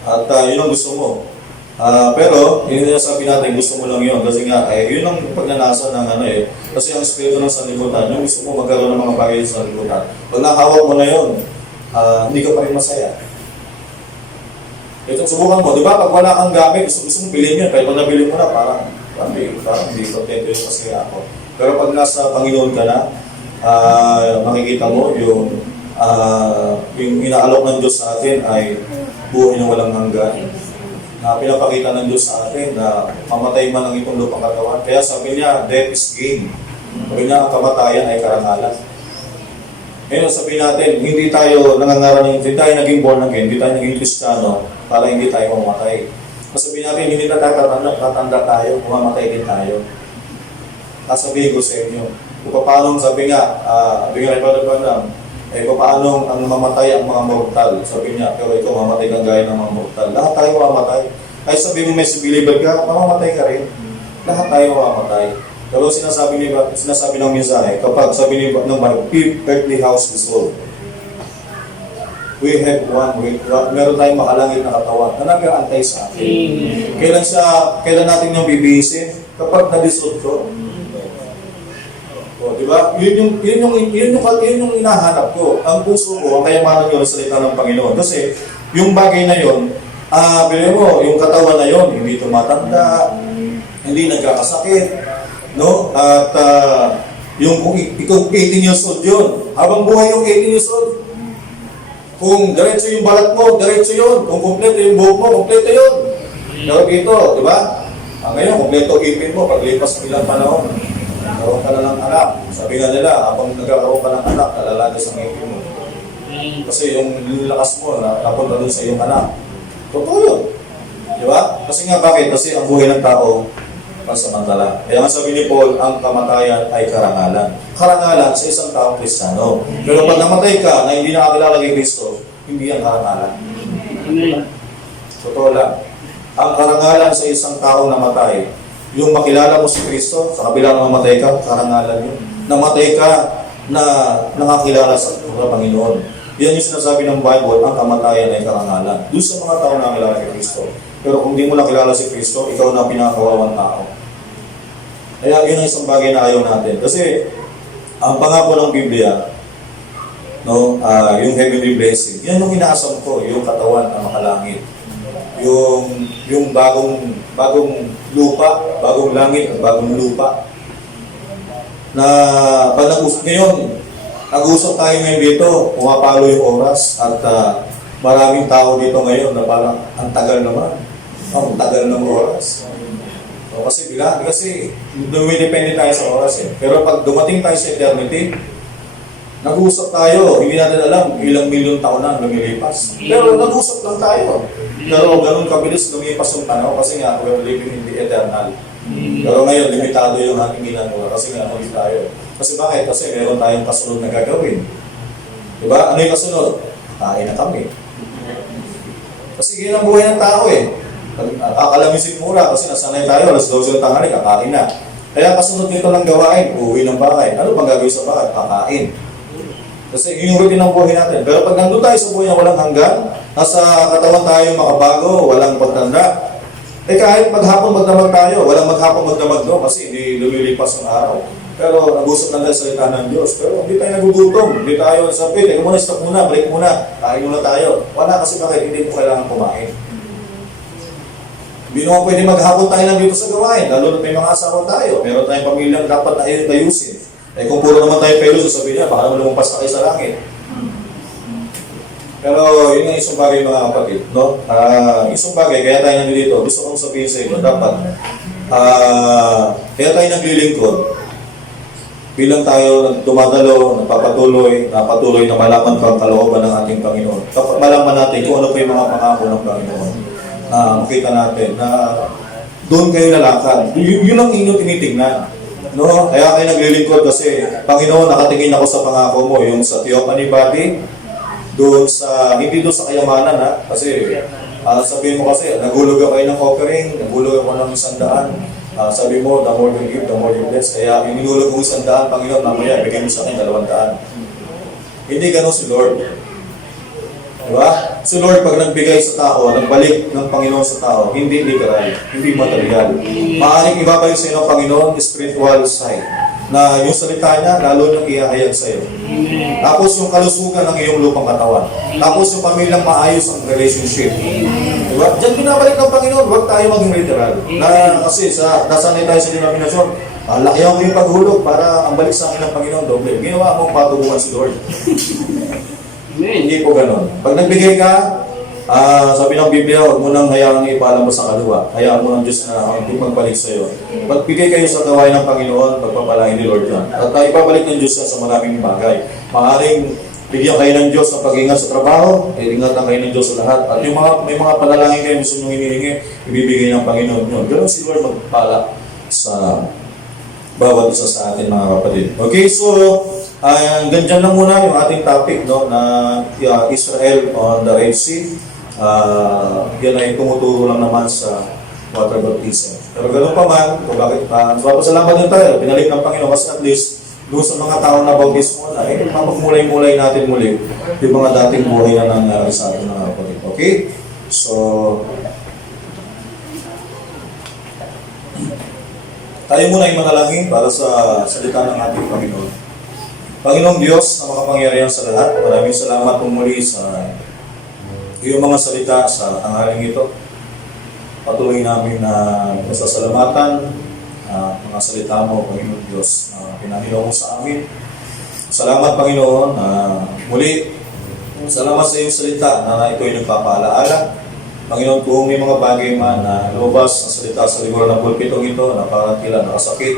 At yun ang gusto mo. Pero, yun yung sabi natin, gusto mo lang yun. Kasi nga, yun ang pagnanasa ng ano eh. Kasi ang espiritu ng sanlibutan, yung gusto mo magkaroon ng mga bagay sa sanlibutan. Pag nakahawak mo na yun, hindi ka pa rin masaya. Ito, subukan mo, di ba? Pag wala kang gamit, gusto mo bilhin yun. Pero pag nabili mo na, parang hindi kontento yung masaya ako. Pero pag nasa Panginoon ka na, makikita mo yung inaalok ng Diyos sa atin ay buhay na walang hanggan. Na pinapakita ng Diyos sa atin na mamatay man ang itong lupang katawan. Kaya sabi niya, death is gain. Sabi niya, ang kamatayan ay karangalan. Ngayon, sabihin natin, hindi tayo nangangaral, hindi tayo naging born again, hindi tayo naging Kristiyano para hindi tayo mamatay. Sabihin natin, hindi na tayo tatanda tayo, mamatay din tayo. Sabihin ko sa inyo, kung paano, sabi nga rin pa paano ang mamatay ang mga mortal, sabi niya, pero ikaw mamatay kang gaya ng mga mortal. Lahat tayo mamatay. Kahit sabihin mo may believer ka, mamamatay ka rin. Lahat tayo mamamatay. Pero sinasabi ng mensahe, kapag sabi ni ng earthly house is old, we have meron tayong makalangit na katawan na nag-aantay sa atin. Kailan natin yung bibihisin? Kapag na-dissolve ko. O, di ba? Yun yung hinahanap ko. Ang puso ko, ang kayamanan yun sa salita ng Panginoon. Kasi yung bagay na yun, bilhin mo, yung katawan na yun, hindi tumatanda, hindi nagkakasakit, no? At yung kung 18 years old yun, habang buhay yung 18 years old, kung diretso yung balat mo, diretso yun. Kung kompleto yung buhok mo, kompleto yun. Pero dito, di ba? Ngayon, kompleto ipin mo, paglipas ng ilang panahon, nagkaroon ka na ng anak. Sabi nga nila, habang nagkakaroon ka ng anak, nalalagas ang ipin mo. Kasi yung lakas mo, napunta doon sa iyong anak. Totoo yun. Di ba? Kasi nga bakit? Kasi ang buhay ng tao, pansamantala. Kaya nga sabi ni Paul, ang kamatayan ay karangalan. Karangalan sa isang taong Kristiyano. Pero pag namatay ka na hindi nakakilala kay Kristo, hindi yan karangalan. Totoo lang. Ang karangalan sa isang taong namatay, yung makilala mo si Kristo, sa kabila ng namatay ka, karangalan yun. Namatay ka na nakakilala sa Panginoon. Yan yung sinasabi ng Bible, ang kamatayan ay karangalan. Doon sa mga tao na nakilala kay Kristo. Pero kung di mo nakilala si Kristo, ikaw na pinakawawang tao. Kaya yun ang isang bagay na ayaw natin. Kasi ang pangako ng Biblia, no, yung heavenly blessing, yan yung inaasam ko, yung katawan na makalangit. Yung bagong lupa, bagong langit, bagong lupa. Na pag nag-usap tayo ngayon dito, pumapalo yung oras at maraming tao dito ngayon na parang ang tagal naman. Ang tagal ng oras. So, kasi dumidepende tayo sa oras eh. Pero pag dumating tayo sa eternity, nag-usap tayo, hindi natin alam ilang milyon taon na lumilipas. Pero nag-usap lang tayo. Pero ganun kabilis lumipas yung panahon kasi nga we're living in the eternal. Pero ngayon, limitado yung ating ginagawa kasi nga ulit tayo. Kasi bakit? Kasi meron tayong kasunod na gagawin. Diba? Ano yung kasunod? Kain na kami. Kasi yun ang buhay ng tao eh. Kakalamisin mura kasi nasanay tayo, alas 12 ng tanghali, kakain na. Kaya kasunod nito ng gawain, uuwi ng bahay. Ano pang gagawin sa bahay? Kakain. Kasi yun yung routine ng buhay natin. Pero pag nandun tayo sa buhay na walang hanggan, nasa katawan tayo makabago, walang pagtanda, kahit maghapon magdamag tayo, walang maghapon magdamag doon kasi hindi lumilipas ang araw. Pero nag-usap lang tayo sa salita ng Diyos. Pero hindi tayo nagugutom. Hindi tayo sabi, teka muna, stop muna, break muna. Kain muna tayo. Wala kasi bakit hindi mo kailangan kumain. Hindi naman pwede maghapon tayo lang dito sa gawain. Lalo na may mga asawa tayo. Meron tayong pamilyang dapat na ayusin. Kung puro naman tayo pero sasabihin niya, baka naman lumumpas na kayo sa langit. Pero yun ang isang bagay mga kapatid. No? Isang bagay, kaya tayo nandito. Gusto kong sabihin sa inyo, dapat kaya tayo naglilingkod. Bilang tayo dumadalo, napatuloy na malaman pa ang kalooban ng ating Panginoon. Kapag malaman natin kung ano pa yung mga pangako ng Panginoon, makita natin na doon kayo lalakad. Yun ang inyong tinitingnan. No? Kaya kayo naglilingkod kasi, Panginoon, nakatingin ako sa pangako mo, yung sa theophany body, doon sa, hindi doon sa kayamanan ha, kasi sabihin mo kasi, nagulog ako kayo ng offering, nagulog ako ng 100. Sabi mo, the more you give, the more you bless. Kaya inulog mo 100, Panginoon, mamaya, bigay mo sa akin 200. Hindi ganun si Lord. Diba? Si Lord, pag nagbigay sa tao, nagbalik ng Panginoon sa tao, hindi literal, hindi material. Maaaring ibabayo sa inyo ng Panginoon, spiritual side, na yung salita niya, lalo nang iahayag sa iyo. Tapos yung kalusugan ng iyong lupang katawan. Tapos yung pamilyang maayos ang relationship. Diba? Diyan binabalik ng Panginoon, huwag tayo maging literal. Kasi nasanay tayo sa denominasyon, lakihan ko yung paghulog para ang balik sa akin ng Panginoon doble. Ginawa mong patubuhan si Lord. Hindi po ganon. Pag nagbigay ka, sabi ng Biblia, huwag mo nang hayaan ipaalam mo sa kaluluwa. Hayaan mo ng Diyos na magbalik sa iyo. Pagbigay kayo sa gawain ng Panginoon, pagpapalain ni Lord yan. At ipabalik ng Diyos yan sa maraming bagay. Maaring bigyan kayo ng Diyos ng pag-ingat sa trabaho, ingatan kayo ng Diyos sa lahat. At yung may mga panalangin kayo gusto nyo hinihingi, ibibigay ng Panginoon nyo. Ganon si Lord magpala sa bawat isa sa atin mga kapatid. Okay, so ganyan lang muna yung ating topic, no, na Israel on the Red Sea. Yan ay tumuturo lang naman sa water baptism. Pero ganoon pa man, kung bakit salamat din tayo, pinalik ng Panginoon kasi at least doon sa mga tao na bautismo na, mapagmulay-mulay natin muli yung mga dating buhay na nangyari sa atin mga kapatid. Okay? So, tayo muna ay manalangin para sa salita ng ating Panginoon. Panginoong Diyos na makapangyarihan sa lahat, maraming salamat po muli sa iyong mga salita sa tanghaling ito. Patuloy namin na masasalamatan mga salita mo, Panginoon Diyos, na pinanilaw mo sa amin. Salamat, Panginoon, muli. Salamat sa iyong salita na ito ay nagpapaalaala Panginoon, kung may mga bagay man na lumabas ang salita sa libro ng pulpitong ito na parang tila nakasakit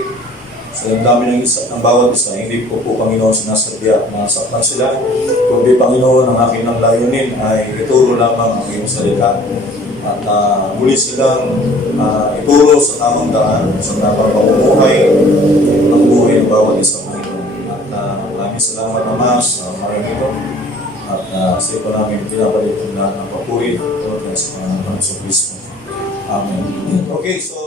sa damdamin ng bawat isa, hindi po Panginoon sinasadya na saktan sila. Kundi Panginoon, ang aking ng layunin ay ituro lamang ang iyong salita at muli silang ituro sa tamang daan, sa tamang pamumuhay ng buhay ng bawat isa, Panginoon. At maraming salamat Ama sa maraming ito. At sa ito namin pinapalitan na ng papuri at sa mga Panginoon Kristo. Amen. Okay, so